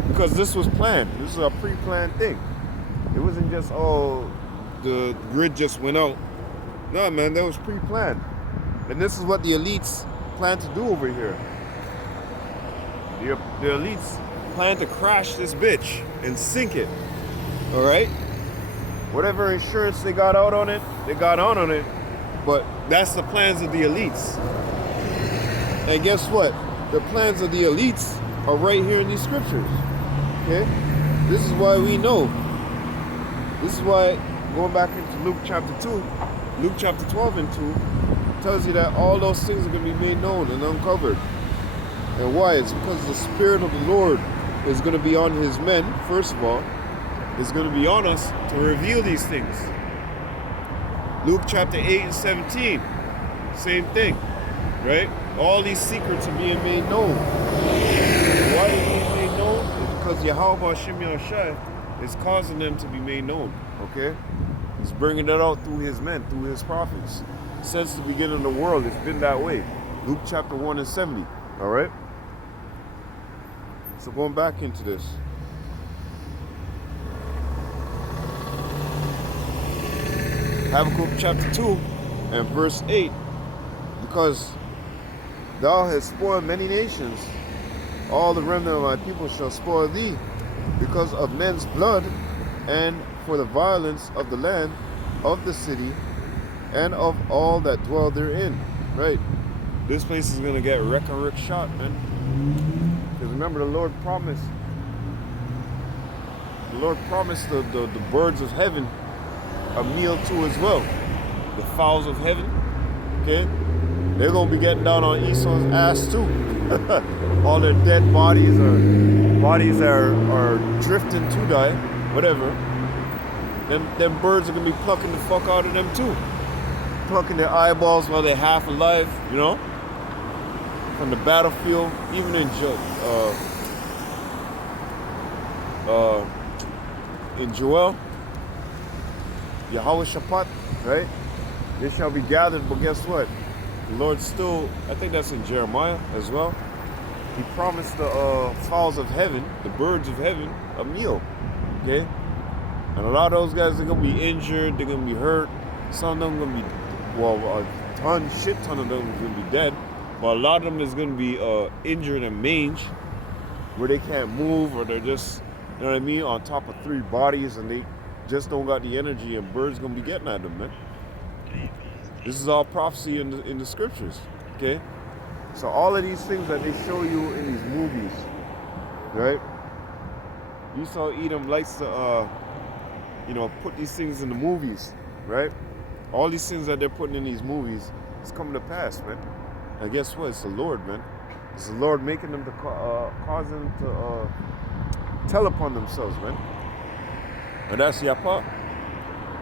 Because this was planned. This is a pre-planned thing. It wasn't just, oh, the grid just went out. No, man, that was pre-planned. And this is what the elites plan to do over here. The elites plan to crash this bitch and sink it. All right? Whatever insurance they got out on it, they got on it. But that's the plans of the elites. And guess what? The plans of the elites are right here in these scriptures. Okay? This is why we know. This is why, going back into Luke chapter 2, Luke chapter 12 and 2, tells you that all those things are going to be made known and uncovered. And why? It's because the Spirit of the Lord is going to be on his men, first of all, is going to be on us to reveal these things. Luke chapter 8 and 17, same thing, right? All these secrets are being made known. Why they're being made known? It's because Yahweh Hashem Yahushua is causing them to be made known, okay? He's bringing that out through his men, through his prophets. Since the beginning of the world, it's been that way. Luke chapter 1 and 70, all right? So going back into this. Habakkuk chapter 2 and verse 8. Because thou hast spoiled many nations, all the remnant of my people shall spoil thee, because of men's blood, and for the violence of the land, of the city, and of all that dwell therein. Right? This place is going to get wreck and wreck shot, man. Because remember, the Lord promised the birds of heaven a meal too as well. The fowls of heaven, okay? They're going to be getting down on Esau's ass too. All their dead bodies are drifting to die, whatever. Them birds are going to be plucking the fuck out of them too. Plucking their eyeballs while they're half alive, you know? From the battlefield, even in Joel, Yahweh Shaphat, right? They shall be gathered, but guess what? The Lord still, I think that's in Jeremiah as well. He promised the fowls of heaven, the birds of heaven, a meal, okay? And a lot of those guys are going to be injured, they're going to be hurt. Some of them are going to be, well, shit ton of them is going to be dead. But a lot of them is going to be injured and manged, where they can't move, or they're just, you know what I mean, on top of 3 bodies, and they just don't got the energy, and birds going to be getting at them, man. This is all prophecy in the scriptures, okay? So all of these things that they show you in these movies, right? Esau Edom likes to, put these things in the movies, right? All these things that they're putting in these movies is coming to pass, man. And guess what? It's the Lord, man. It's the Lord making them to cause them to tell upon themselves, man. And that's Yapa.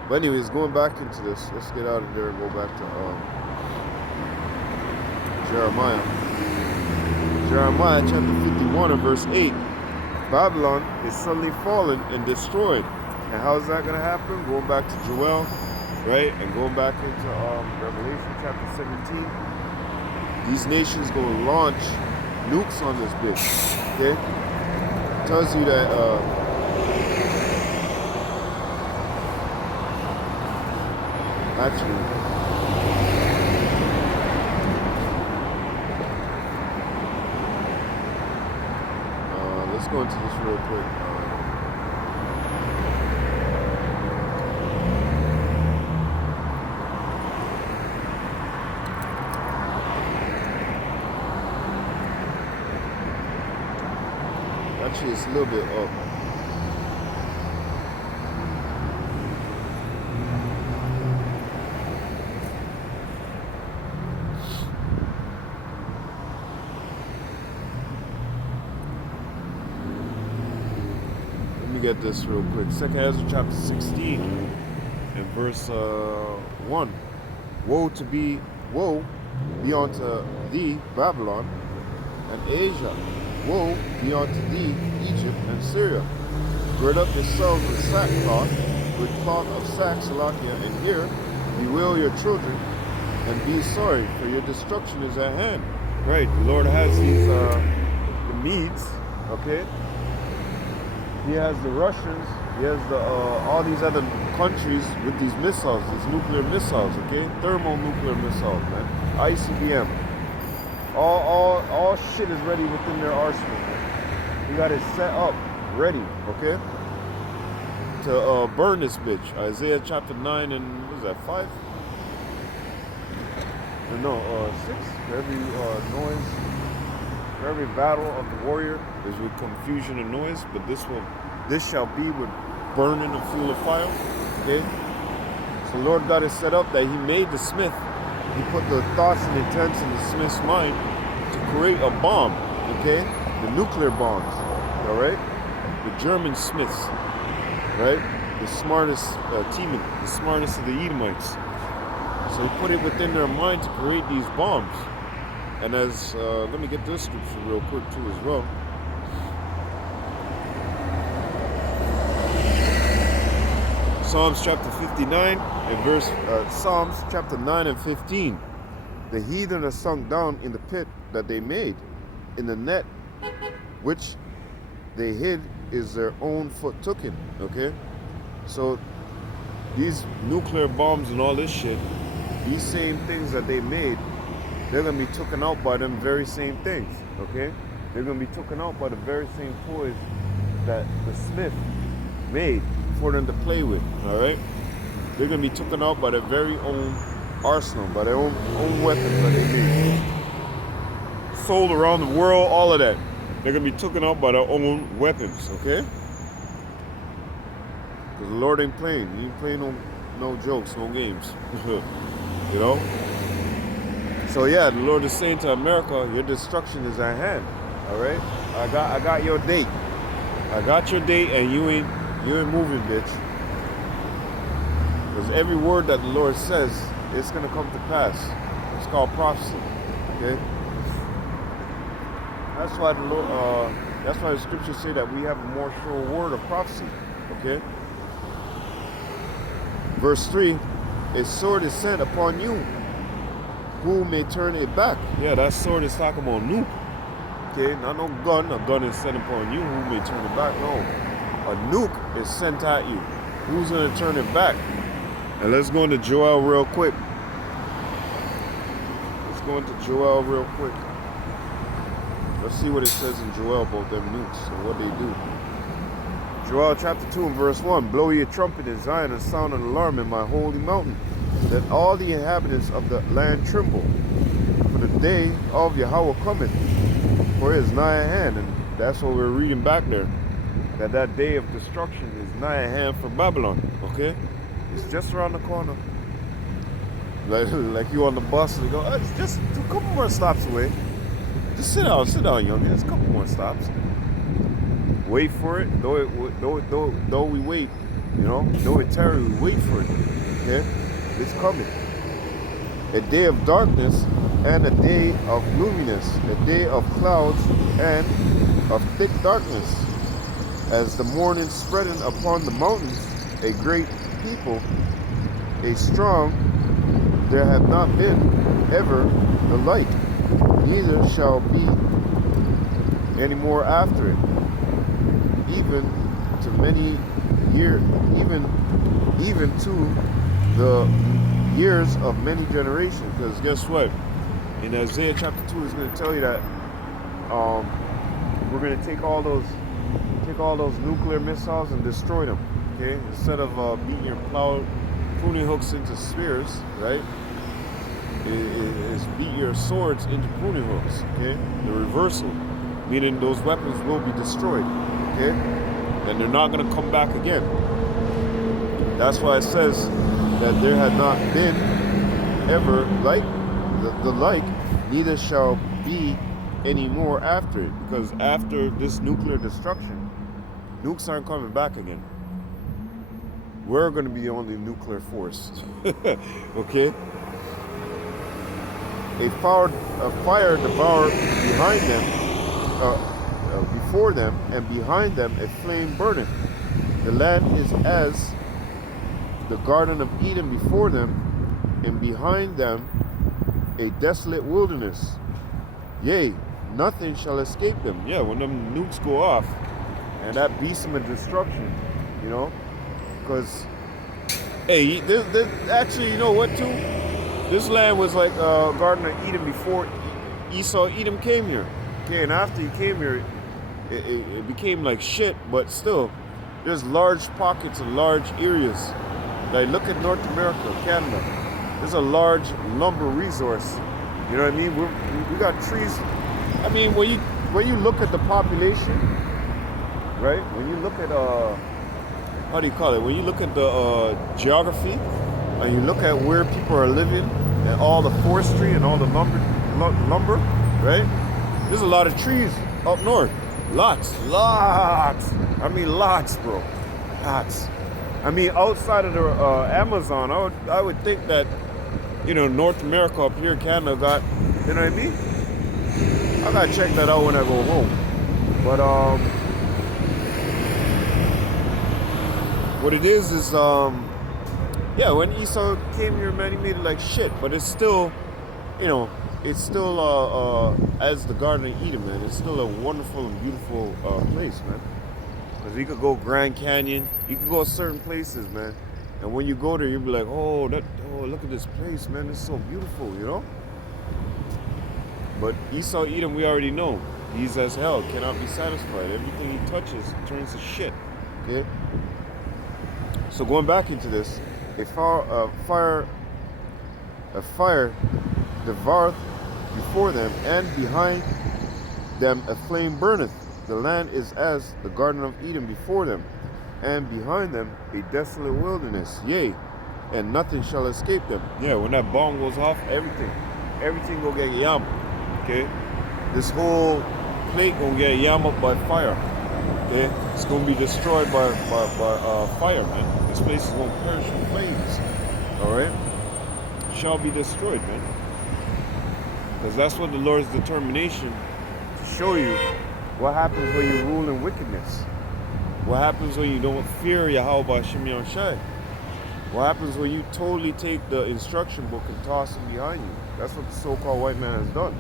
But anyways, going back into this, let's get out of there and go back to Jeremiah. Jeremiah chapter 51 and verse 8. Babylon is suddenly fallen and destroyed. And how is that going to happen? Going back to Joel, right? And going back into Revelation chapter 17. These nations going to launch nukes on this bitch, okay? It tells you that, actually, let's go into this real quick. Actually, it's a little bit up. Let me get this real quick. 2nd Ezra chapter 16 and verse 1. Woe be unto thee, Babylon, and Asia. Woe be unto thee, Egypt and Syria. Gird up yourselves with sackcloth, with cloth of sack, Salakia, and here, bewail your children, and be sorry, for your destruction is at hand. Right, the Lord has these, the Medes, okay? He has the Russians, he has the all these other countries with these missiles, these nuclear missiles, okay? Thermonuclear missiles, man. ICBM. All shit is ready within their arsenal, man. You got it set up, ready, okay? To burn this bitch. Isaiah chapter 9 and, what is that, 5? No, 6. For every noise, for every battle of the warrior is with confusion and noise, but this shall be with burning and fuel of fire. Okay? So Lord God has set up that He made the smith. He put the thoughts and intents in the smith's mind to create a bomb. Okay? The nuclear bombs. Alright? The German smiths. Right? The smartest Teman, the smartest of the Edomites. So He put it within their mind to create these bombs. And as, let me get this scripture real quick too as well. Psalms chapter 59 and verse, Psalms chapter 9 and 15. The heathen are sunk down in the pit that they made. In the net which they hid is their own foot tooken. Okay? So these nuclear bombs and all this shit, these same things that they made, they're going to be taken out by them very same things, okay? They're going to be taken out by the very same toys that the smith made for them to play with, all right? They're going to be taken out by their very own arsenal, by their own weapons that they made. Sold around the world, all of that. They're going to be taken out by their own weapons, okay? Because the Lord ain't playing. He ain't playing no jokes, no games. You know? So yeah, the Lord is saying to America, your destruction is at hand. Alright? I got your date. I got your date and you ain't moving, bitch. Because every word that the Lord says, it's gonna come to pass. It's called prophecy. Okay? That's why the scriptures say that we have a more sure word of prophecy. Okay? Verse 3, a sword is sent upon you. Who may turn it back? Yeah, that sword is talking about nuke. Okay, not no gun. A gun is sent upon you. Who may turn it back? No. A nuke is sent at you. Who's going to turn it back? And let's go into Joel real quick. Let's go into Joel real quick. Let's see what it says in Joel about them nukes and what they do. Joel chapter 2 and verse 1. Blow your trumpet in Zion and sound an alarm in my holy mountain. Let all the inhabitants of the land tremble. For the day of Yahweh cometh, for it is nigh at hand. And that's what we're reading back there. That day of destruction is nigh at hand for Babylon. Okay? It's just around the corner. Like you on the bus and you go, oh, it's just a couple more stops away. Just sit down, young. It's a couple more stops. Wait for it. Though we wait, you know, though it tarry, we wait for it. Okay? It's coming. A day of darkness and a day of gloominess, a day of clouds and of thick darkness. As the morning spreading upon the mountains, a great people, a strong, there have not been ever the like, neither shall be any more after it. Even to many years, even to the years of many generations. Because guess what? In Isaiah chapter 2, it's going to tell you that we're going to take all those nuclear missiles and destroy them. Okay, instead of beating your pruning hooks into spears, right? Is beat your swords into pruning hooks. Okay, the reversal, meaning those weapons will be destroyed. Okay, and they're not going to come back again. That's why it says that there had not been ever like the like, neither shall be any more after it. Because after this nuclear destruction, nukes aren't coming back again. We're going to be the only nuclear force. Okay? A fire devoured behind them, before them, and behind them a flame burneth. The land is as the garden of Eden before them, and behind them a desolate wilderness. Yea, nothing shall escape them. Yeah, when them nukes go off, and that beast them of destruction, you know, because hey, actually, you know what too? This land was like Garden of Eden before Esau Edom came here. Okay, and after he came here, it became like shit. But still, there's large pockets and large areas. Like look at North America, Canada. There's a large lumber resource. You know what I mean? We got trees. I mean, when you look at the population, right? When you look at how do you call it? When you look at the geography, and you look at where people are living, and all the forestry and all the lumber, right? There's a lot of trees up north. Lots. I mean, lots, bro. Lots. I mean, outside of the Amazon, I would think that, you know, North America up here, Canada got, you know what I mean? I gotta check that out when I go home. But what it is yeah, when Esau came here, man, he made it like shit. But it's still, you know, it's still as the Garden of Eden, man. It's still a wonderful and beautiful place, man. Because you could go Grand Canyon, you could go certain places, man. And when you go there, you'll be like, oh, look at this place, man. It's so beautiful, you know? But Esau Edom, we already know. He's as hell, cannot be satisfied. Everything he touches turns to shit, okay? So going back into this, a fire devoureth before them, and behind them a flame burneth. The land is as the Garden of Eden before them, and behind them a desolate wilderness. Yea, and nothing shall escape them. Yeah, when that bomb goes off, everything will get yam. Okay, this whole plate gonna get yam up by fire. Okay, it's gonna be destroyed by fire, man. This place is gonna perish in flames. All right, shall be destroyed, man. Because that's what the Lord's determination to show you. What happens when you rule in wickedness? What happens when you don't fear Yahweh Shem Shai? What happens when you totally take the instruction book and toss it behind you? That's what the so-called white man has done.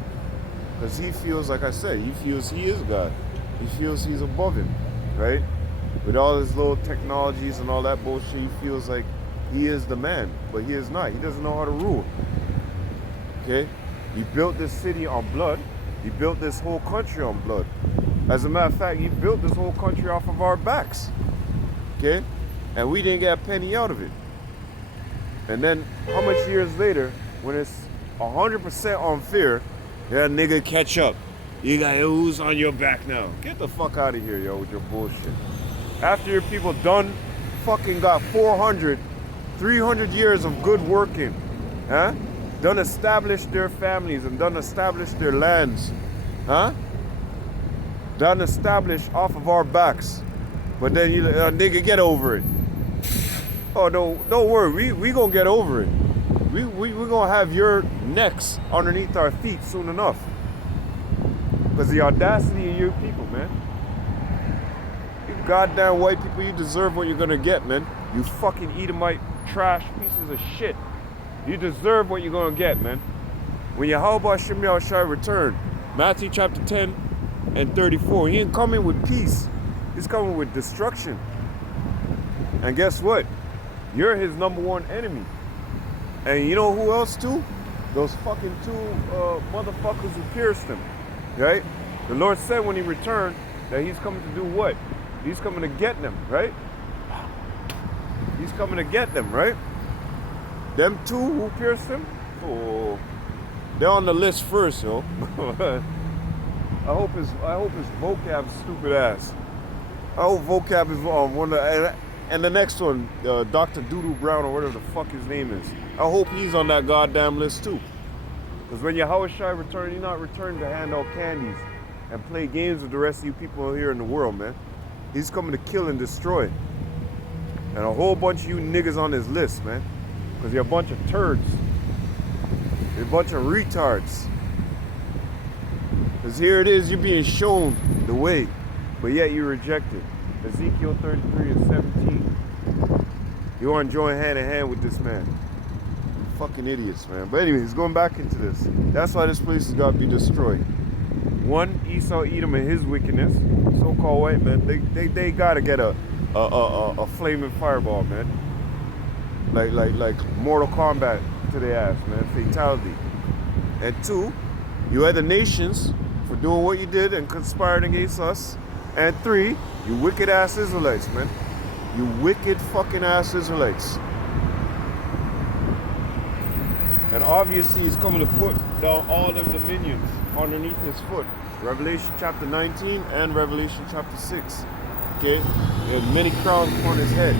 Because he feels, like I said, he feels he is God. He feels he's above him, right? With all his little technologies and all that bullshit, he feels like he is the man. But he is not. He doesn't know how to rule. Okay? He built this city on blood. He built this whole country on blood. As a matter of fact, he built this whole country off of our backs. Okay? And we didn't get a penny out of it. And then, how much years later, when it's 100% unfair, that nigga catch up. You got who's on your back now? Get the fuck out of here, yo, with your bullshit. After your people done fucking got 400, 300 years of good working, huh? Done established their families and done established their lands, huh? Done established off of our backs. But then you nigga, get over it. Oh, don't worry, we gonna get over it. We gonna have your necks underneath our feet soon enough. Because the audacity of you people, man. You goddamn white people, you deserve what you're gonna get, man. You fucking Edomite trash pieces of shit. You deserve what you're gonna get, man. When Yahweh Shem Shai return, Matthew chapter 10 and 34, he ain't coming with peace. He's coming with destruction. And guess what? You're his number one enemy. And you know who else too? Those fucking two motherfuckers who pierced him. Right? The Lord said when he returned that he's coming to do what? He's coming to get them, right? He's coming to get them, right? Them two who pierced him, oh, they're on the list first, yo. I hope his vocab's stupid ass. I hope vocab is one of and the next one, Dr. Doodoo Brown or whatever the fuck his name is. I hope he's on that goddamn list too. Because when Yahweh Shai return, he's not returning to hand out candies and play games with the rest of you people here in the world, man. He's coming to kill and destroy. And a whole bunch of you niggas on his list, man. Because you're a bunch of turds. You're a bunch of retards. Because here it is, you're being shown the way, but yet you reject it. Ezekiel 33 and 17. You want to join hand in hand with this man. You Fucking idiots, man. But anyways, going back into this. That's why this place has got to be destroyed. One, Esau Edom and his wickedness, so-called white men, they gotta get a flaming fireball, man. Like Mortal Kombat to their ass, man. Fatality. And two, you had the nations for doing what you did and conspiring against us. And three, you wicked ass Israelites, man. You wicked fucking ass Israelites. And obviously he's coming to put down all them dominions underneath his foot. Revelation chapter 19 and Revelation chapter 6. Okay? There's many crowns upon his head.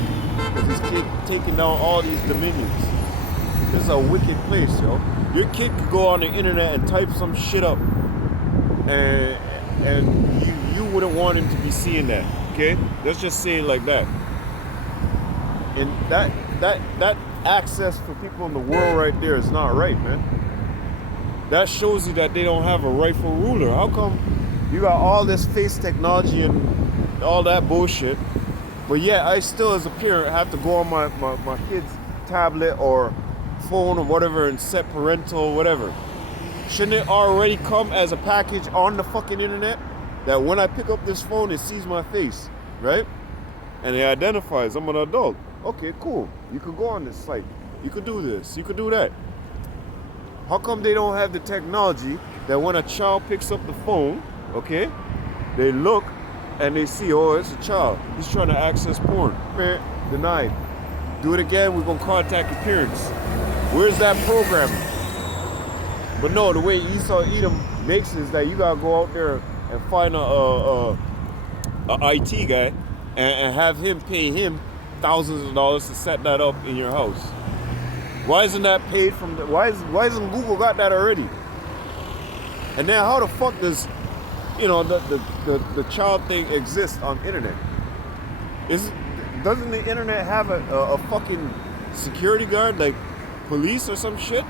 Because he's taking down all these dominions. This is a wicked place, yo. Your kid could go on the internet and type some shit up. And you wouldn't want him to be seeing that. Okay? Let's just say it like that. And that access for people in the world right there is not right, man. That shows you that they don't have a rightful ruler. How come you got all this face technology and all that bullshit, but yet I still as a parent have to go on my kid's tablet or phone or whatever and set parental whatever? Shouldn't it already come as a package on the fucking internet that when I pick up this phone it sees my face, right? And it identifies I'm an adult. Okay, cool. You could go on this site. You could do this. You could do that. How come they don't have the technology that when a child picks up the phone, okay, they look and they see, oh, it's a child. He's trying to access porn. Man, denied. Do it again, we're going to contact your parents. Where's that programming? But no, the way Esau Edom makes it is that you got to go out there and find a IT guy and have him pay him thousands of dollars to set that up in your house. Why isn't that paid from the, why isn't Google got that already? And then how the fuck does, you know, the child thing exist on internet? Doesn't the internet have a fucking security guard like police or some shit?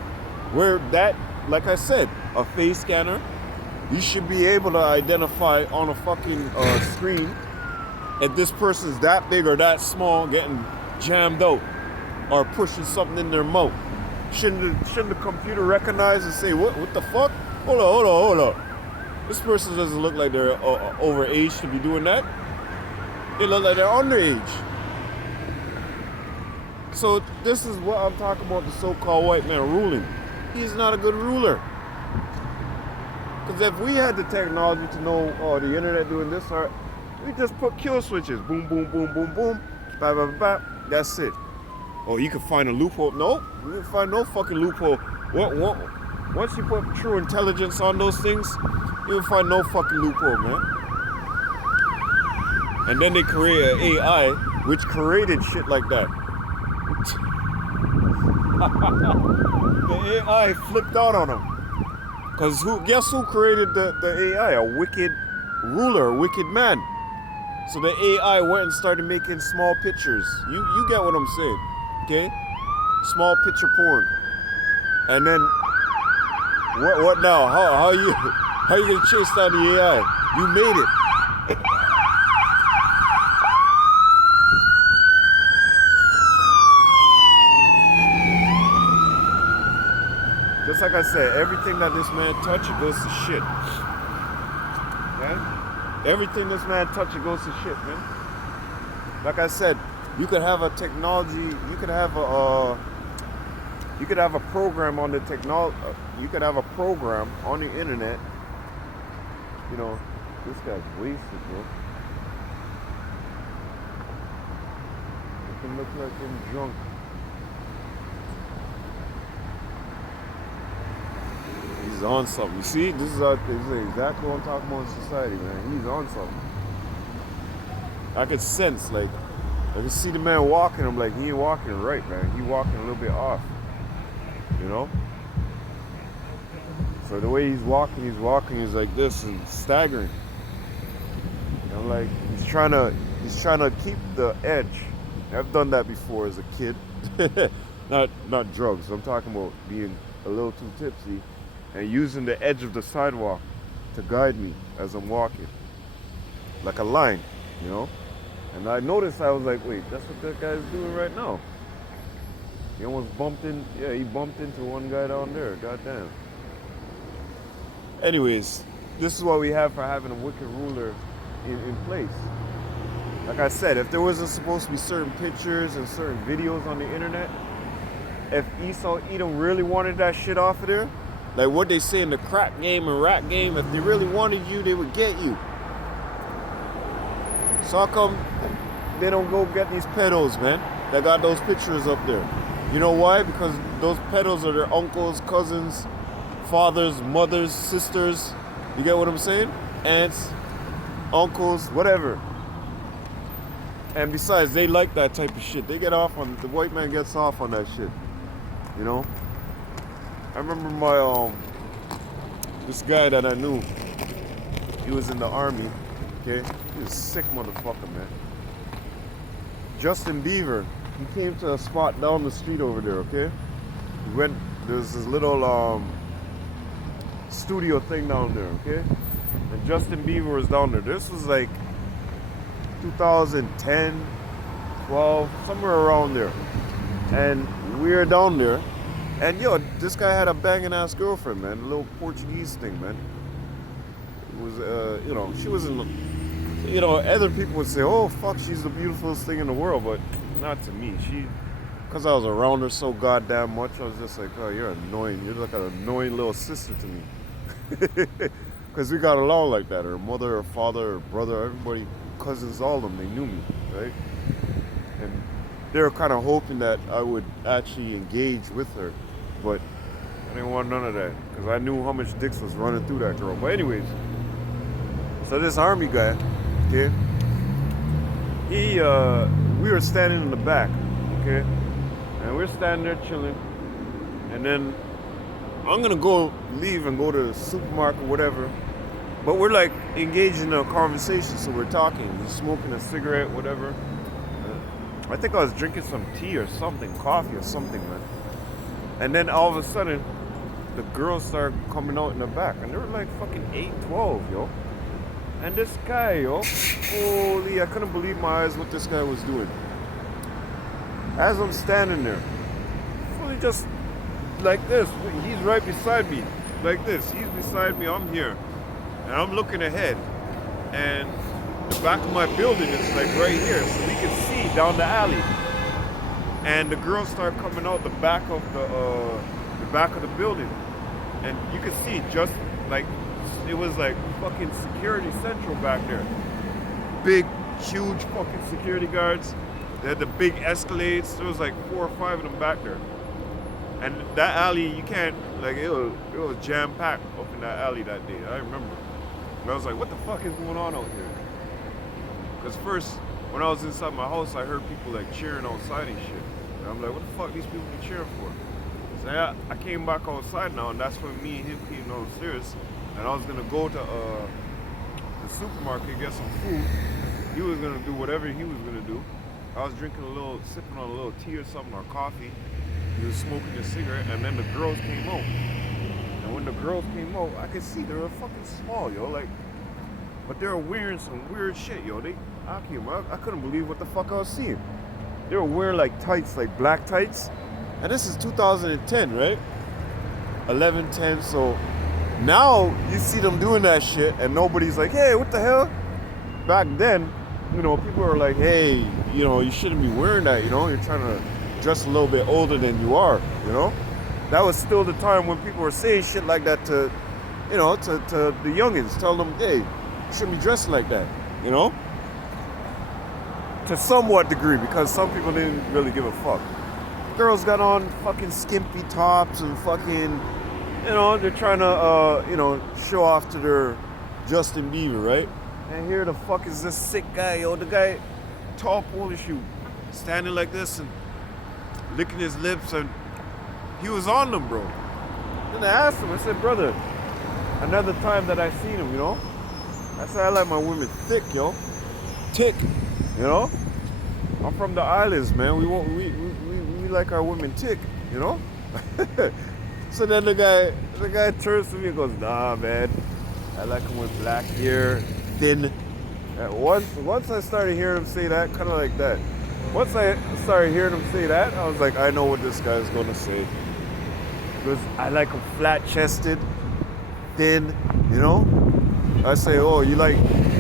Where that, like I said, a face scanner, you should be able to identify on a fucking screen if this person's that big or that small getting jammed out or pushing something in their mouth. Shouldn't the computer recognize and say, what the fuck? Hold up. This person doesn't look like they're overage to be doing that. They look like they're underage. So this is what I'm talking about, the so-called white man ruling. He's not a good ruler. Because if we had the technology to know, oh, the internet doing this, or we just put kill switches. Boom, boom, boom, boom, boom. Bap, bap, bap. That's it. Oh, you can find a loophole. No, you can find no fucking loophole. What? Once you put true intelligence on those things, you can find no fucking loophole, man. And then they create an AI, which created shit like that. The AI flipped out on them. Because guess who created the AI? A wicked ruler, a wicked man. So the AI went and started making small pictures. You get what I'm saying, okay? Small picture porn. And then, what now? How you gonna chase down the AI? You made it. Just like I said, everything that this man touches goes to shit. Man? Everything this man touches goes to shit, man. Like I said, you could have a technology, you could have a program on the technology, you could have a program on the internet. You know, this guy's wasted, bro. It can look like him drunk. He's on something. You see, this is exactly what I'm talking about in society, man. He's on something. I could sense, like, I could see the man walking. I'm like, he ain't walking right, man. He walking a little bit off. You know? So the way he's walking is like this and staggering. And I'm like, he's trying to keep the edge. I've done that before as a kid. not drugs. I'm talking about being a little too tipsy and using the edge of the sidewalk to guide me as I'm walking. Like a line, you know? And I noticed, I was like, wait, that's what that guy's doing right now. He almost bumped in. Yeah, he bumped into one guy down there. Goddamn. Anyways, this is what we have for having a wicked ruler in place. Like I said, if there wasn't supposed to be certain pictures and certain videos on the internet, if Esau Edom really wanted that shit off of there, like what they say in the crack game and rap game, if they really wanted you, they would get you. So how come they don't go get these pedos, man, that got those pictures up there? You know why? Because those pedos are their uncles, cousins, fathers, mothers, sisters. You get what I'm saying? Aunts, uncles, whatever. And besides, they like that type of shit. They get off on, the white man gets off on that shit. You know? I remember my, this guy that I knew, he was in the army, okay? He was a sick motherfucker, man. Justin Bieber, he came to a spot down the street over there, okay? He went, there's this little, studio thing down there, okay? And Justin Bieber was down there. This was like 2010, 12, somewhere around there. And we were down there. And yo, this guy had a banging ass girlfriend, man. A little Portuguese thing, man. It was, you know, she wasn't, you know, other people would say, oh, fuck, she's the beautifulest thing in the world. But not to me. She, because I was around her so goddamn much, I was just like, oh, you're annoying. You're like an annoying little sister to me. Because we got along like that. Her mother, her father, her brother, everybody, cousins, all of them, they knew me, right? And they were kind of hoping that I would actually engage with her. But I didn't want none of that. Because I knew how much dicks was running through that girl. But anyways, so this army guy, okay, we were standing in the back, okay? And we're standing there chilling. And then I'm gonna go leave and go to the supermarket or whatever. But we're like engaged in a conversation, so we're talking. He's smoking a cigarette, whatever. I think I was drinking some tea or something, coffee or something, man. And then all of a sudden, the girls started coming out in the back. And they were like fucking 8, 12, yo. And this guy, yo, holy, I couldn't believe my eyes what this guy was doing. As I'm standing there, fully just like this. He's right beside me, like this. He's beside me, I'm here. And I'm looking ahead. And the back of my building is like right here. So we can see down the alley. And the girls start coming out the back of the building. And you can see just like, it was like fucking security central back there. Big, huge fucking security guards. They had the big Escalades. There was like 4 or 5 of them back there. And that alley, you can't, like, it was jam-packed up in that alley that day. I remember. And I was like, what the fuck is going on out here? Because first, when I was inside my house, I heard people like cheering outside and shit. And I'm like, what the fuck these people be cheering for? So yeah, I came back outside now, and that's when me and him came downstairs. And I was gonna go to the supermarket and get some food. He was gonna do whatever he was gonna do. I was drinking sipping on a little tea or something, or coffee. He was smoking a cigarette, and then the girls came out. And when the girls came out, I could see they were fucking small, yo, like, but they were wearing some weird shit, yo. I couldn't believe what the fuck I was seeing. They were wearing like tights, like black tights. And this is 2010, right? 11, 10, so now you see them doing that shit and nobody's like, hey, what the hell? Back then, you know, people were like, hey, you know, you shouldn't be wearing that, you know? You're trying to dress a little bit older than you are, you know? That was still the time when people were saying shit like that to, you know, to the youngins. Tell them, hey, you shouldn't be dressing like that, you know? To somewhat degree, because some people didn't really give a fuck. Girls got on fucking skimpy tops and fucking, you know, they're trying to, you know, show off to their Justin Bieber, right? And here the fuck is this sick guy, yo, the guy, tall Polish you, standing like this and licking his lips, and he was on them, bro. Then I asked him, I said, brother, another time that I seen him, you know, I said, I like my women thick, yo, thick, you know? I'm from the islands, man. We like our women thick, you know? So then the guy turns to me and goes, nah, man, I like them with black hair, thin. And once I started hearing him say that, kind of like that, Once I started hearing him say that, I was like, I know what this guy's gonna say. Because I like him flat-chested, thin, you know? I say, oh, you like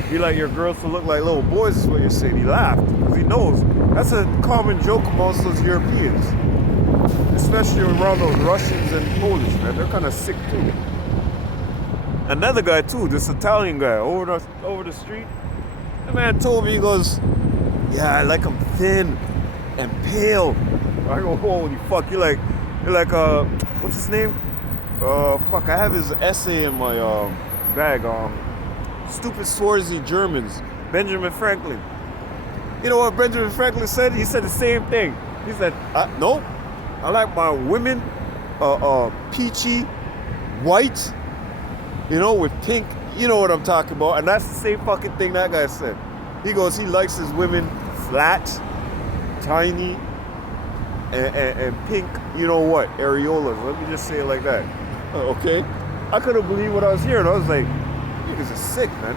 your girls to look like little boys is what you're saying. He laughed, because he knows. That's a common joke amongst those Europeans. Especially around those Russians and Polish, man. They're kind of sick too. Another guy too, this Italian guy over the street. The man told me, he goes, yeah, I like him thin and pale. I go, holy fuck, you're like what's his name? Fuck, I have his essay in my bag. Stupid Swarzy Germans, Benjamin Franklin. You know what Benjamin Franklin said? He said the same thing. He said, no, I like my women peachy, white, you know, with pink. You know what I'm talking about. And that's the same fucking thing that guy said. He goes, he likes his women flat, tiny, and pink, you know what, areolas. Let me just say it like that. Okay? I couldn't believe what I was hearing. I was like, niggas are sick, man.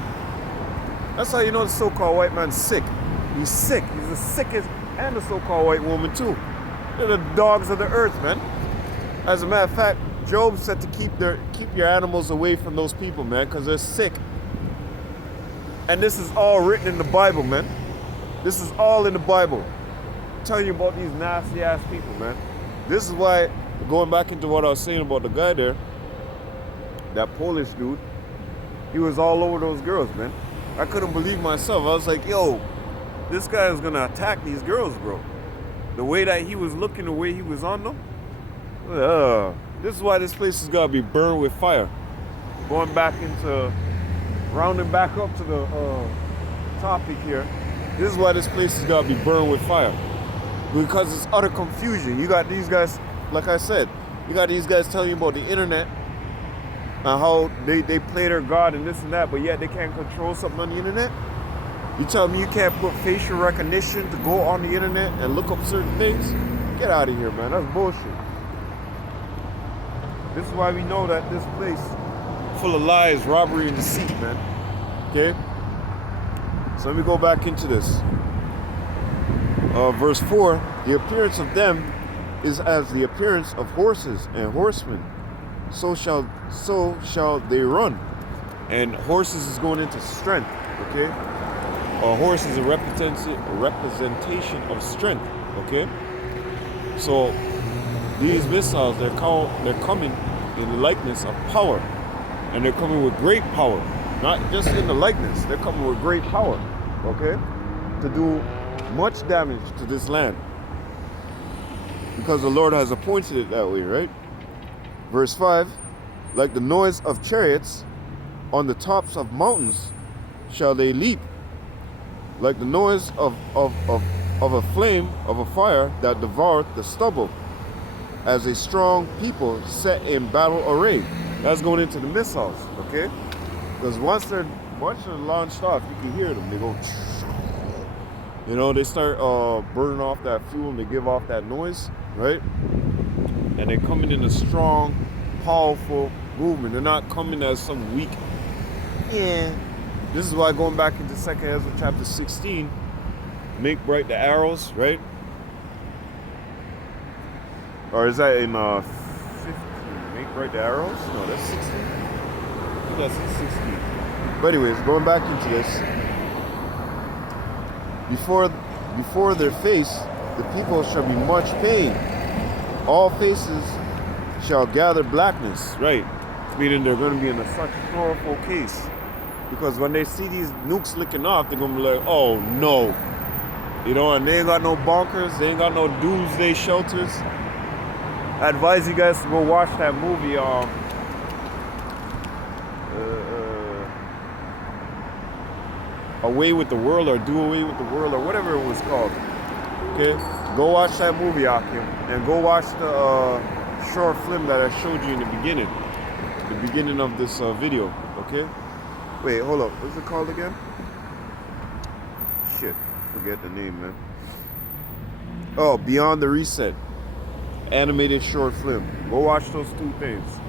That's how you know the so-called white man's sick. He's sick. He's the sickest, and the so-called white woman too. They're the dogs of the earth, man. As a matter of fact, Job said to keep your animals away from those people, man, because they're sick. And this is all written in the Bible, man. This is all in the Bible. I'm telling you about these nasty ass people, man. This is why, going back into what I was saying about the guy there, that Polish dude, he was all over those girls, man. I couldn't believe myself. I was like, yo, this guy is gonna attack these girls, bro. The way that he was looking, the way he was on them. This is why this place has gotta be burned with fire. Going back into, rounding back up to the topic here. This is why this place has gotta be burned with fire. Because it's utter confusion. You got these guys, like I said, you got these guys telling you about the internet and how they play their God and this and that, but yet they can't control something on the internet. You tell me you can't put facial recognition to go on the internet and look up certain things? Get out of here, man. That's bullshit. This is why we know that this place full of lies, robbery, and deceit, man. Okay? So let me go back into this. Verse 4, the appearance of them is as the appearance of horses and horsemen. So shall they run. And horses is going into strength, okay? A horse is a representation of strength, okay? So these missiles, they're coming in the likeness of power. And they're coming with great power. Not just in the likeness, they're coming with great power, okay? To do much damage to this land. Because the Lord has appointed it that way, right? Verse 5, like the noise of chariots on the tops of mountains shall they leap. Like the noise of a flame of a fire that devoureth the stubble, as a strong people set in battle array. That's going into the missiles, okay? Because once they're launched off, you can hear them. They go, you know, they start burning off that fuel and they give off that noise, right? And they're coming in a strong, powerful movement. They're not coming as some weak, This is why going back into 2 Ezra chapter 16, make bright the arrows, right? Or is that in 15? Make bright the arrows? No, that's 16. I think that's in 16. But anyways, going back into this. Before their face, the people shall be much pain. All faces shall gather blackness, right? Meaning they're going to be in such sorrowful case. Because when they see these nukes licking off, they're going to be like, oh no. You know, and they ain't got no bunkers, they ain't got no doomsday shelters. I advise you guys to go watch that movie, Away with the World, or Do Away with the World, or whatever it was called. Okay? Go watch that movie, Akim. And go watch the short film that I showed you in the beginning of this video. Okay? Wait, hold up. What's it called again? Shit. Forget the name, man. Oh, Beyond the Reset. Animated short film. Go watch those two things.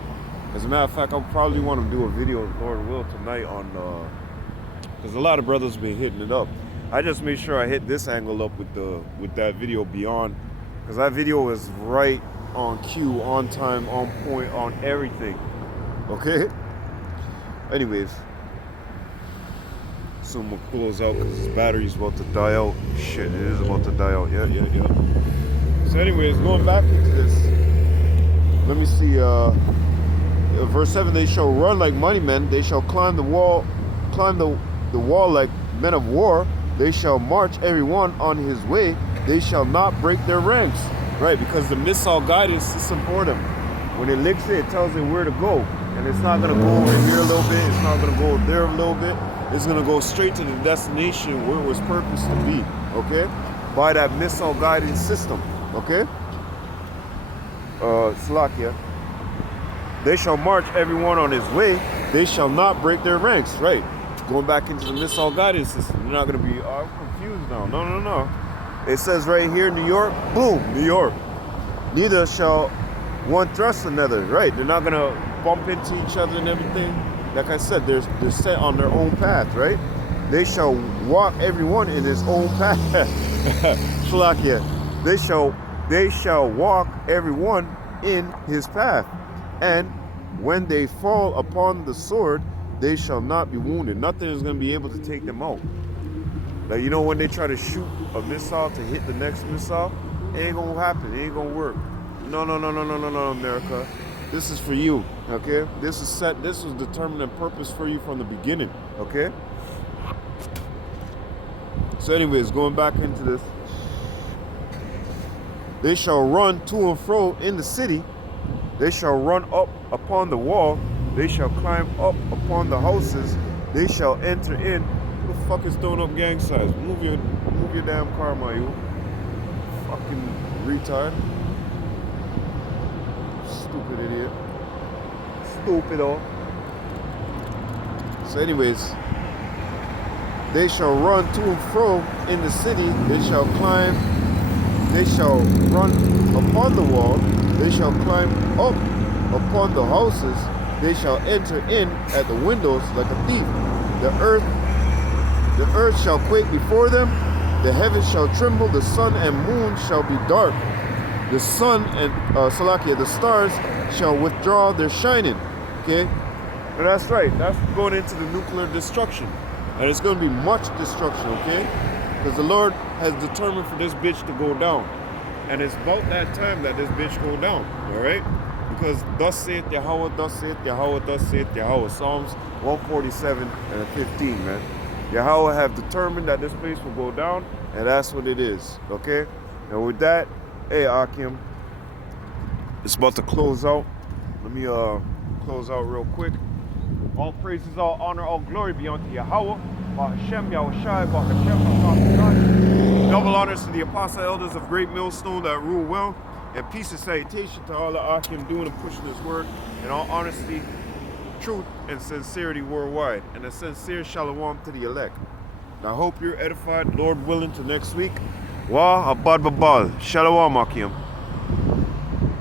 As a matter of fact, I'll probably want to do a video, Lord will, tonight on, because a lot of brothers been hitting it up. I just made sure I hit this angle up with that video beyond, because that video is right on cue, on time, on point, on everything. Okay. Anyways, so I'm gonna close out because this battery's about to die out. Shit, it is about to die out. Yeah. So anyways, going back into this, let me see. Verse 7: They shall run like mighty men. They shall climb the wall like men of war. They shall march every one on his way. They shall not break their ranks. Right, because the missile guidance system for them, when it licks it, it tells it where to go. And it's not going to go over here a little bit. It's not going to go there a little bit. It's going to go straight to the destination where it was purposed to be. Okay? By that missile guidance system. Okay? Slovakia. They shall march everyone on his way. They shall not break their ranks. Right. Going back into the missile guidance system. You're not going to be, I'm confused now. No. It says right here, New York. Boom, New York. Neither shall one thrust another. Right. They're not going to bump into each other and everything. Like I said, they're set on their own path. Right. They shall walk everyone in his own path. Slovakia. They shall walk everyone in his path. And when they fall upon the sword, they shall not be wounded. Nothing is going to be able to take them out. Like, you know, when they try to shoot a missile to hit the next missile, it ain't going to happen. It ain't going to work. No, America. This is for you, okay? This was determined and purpose for you from the beginning, okay? So anyways, going back into this. They shall run to and fro in the city. They shall run up upon the wall. They shall climb up upon the houses. They shall enter in. Who the fuck is throwing up gang signs? Move your damn car, my you. Fucking retard. Stupid idiot. Stupido. So anyways, they shall run to and fro in the city. They shall climb. They shall run upon the wall. They shall climb up upon the houses. They shall enter in at the windows like a thief. The earth shall quake before them. The heavens shall tremble. The sun and moon shall be dark. The sun and the stars shall withdraw their shining. Okay, and that's right. That's going into the nuclear destruction, and it's going to be much destruction. Okay, because the Lord has determined for this bitch to go down, and it's about that time that this bitch go down. All right. Because thus saith Yahweh, thus saith Yahweh, thus saith Yahweh. Psalms 147 and 15, man. Yahweh have determined that this place will go down, and that's what it is, okay? And with that, hey, Akim, it's about to close out. Let me close out real quick. All praises, all honor, all glory be unto Yahweh. Bahashem, Yahushai, Bahashem, double honors to the apostle elders of Great Millstone that rule well. And peace and salutation to all the Akim doing and pushing this word in all honesty, truth, and sincerity worldwide. And a sincere shalom to the elect. And I hope you're edified, Lord willing, to next week. Wa abad babal. Shalom, Akim.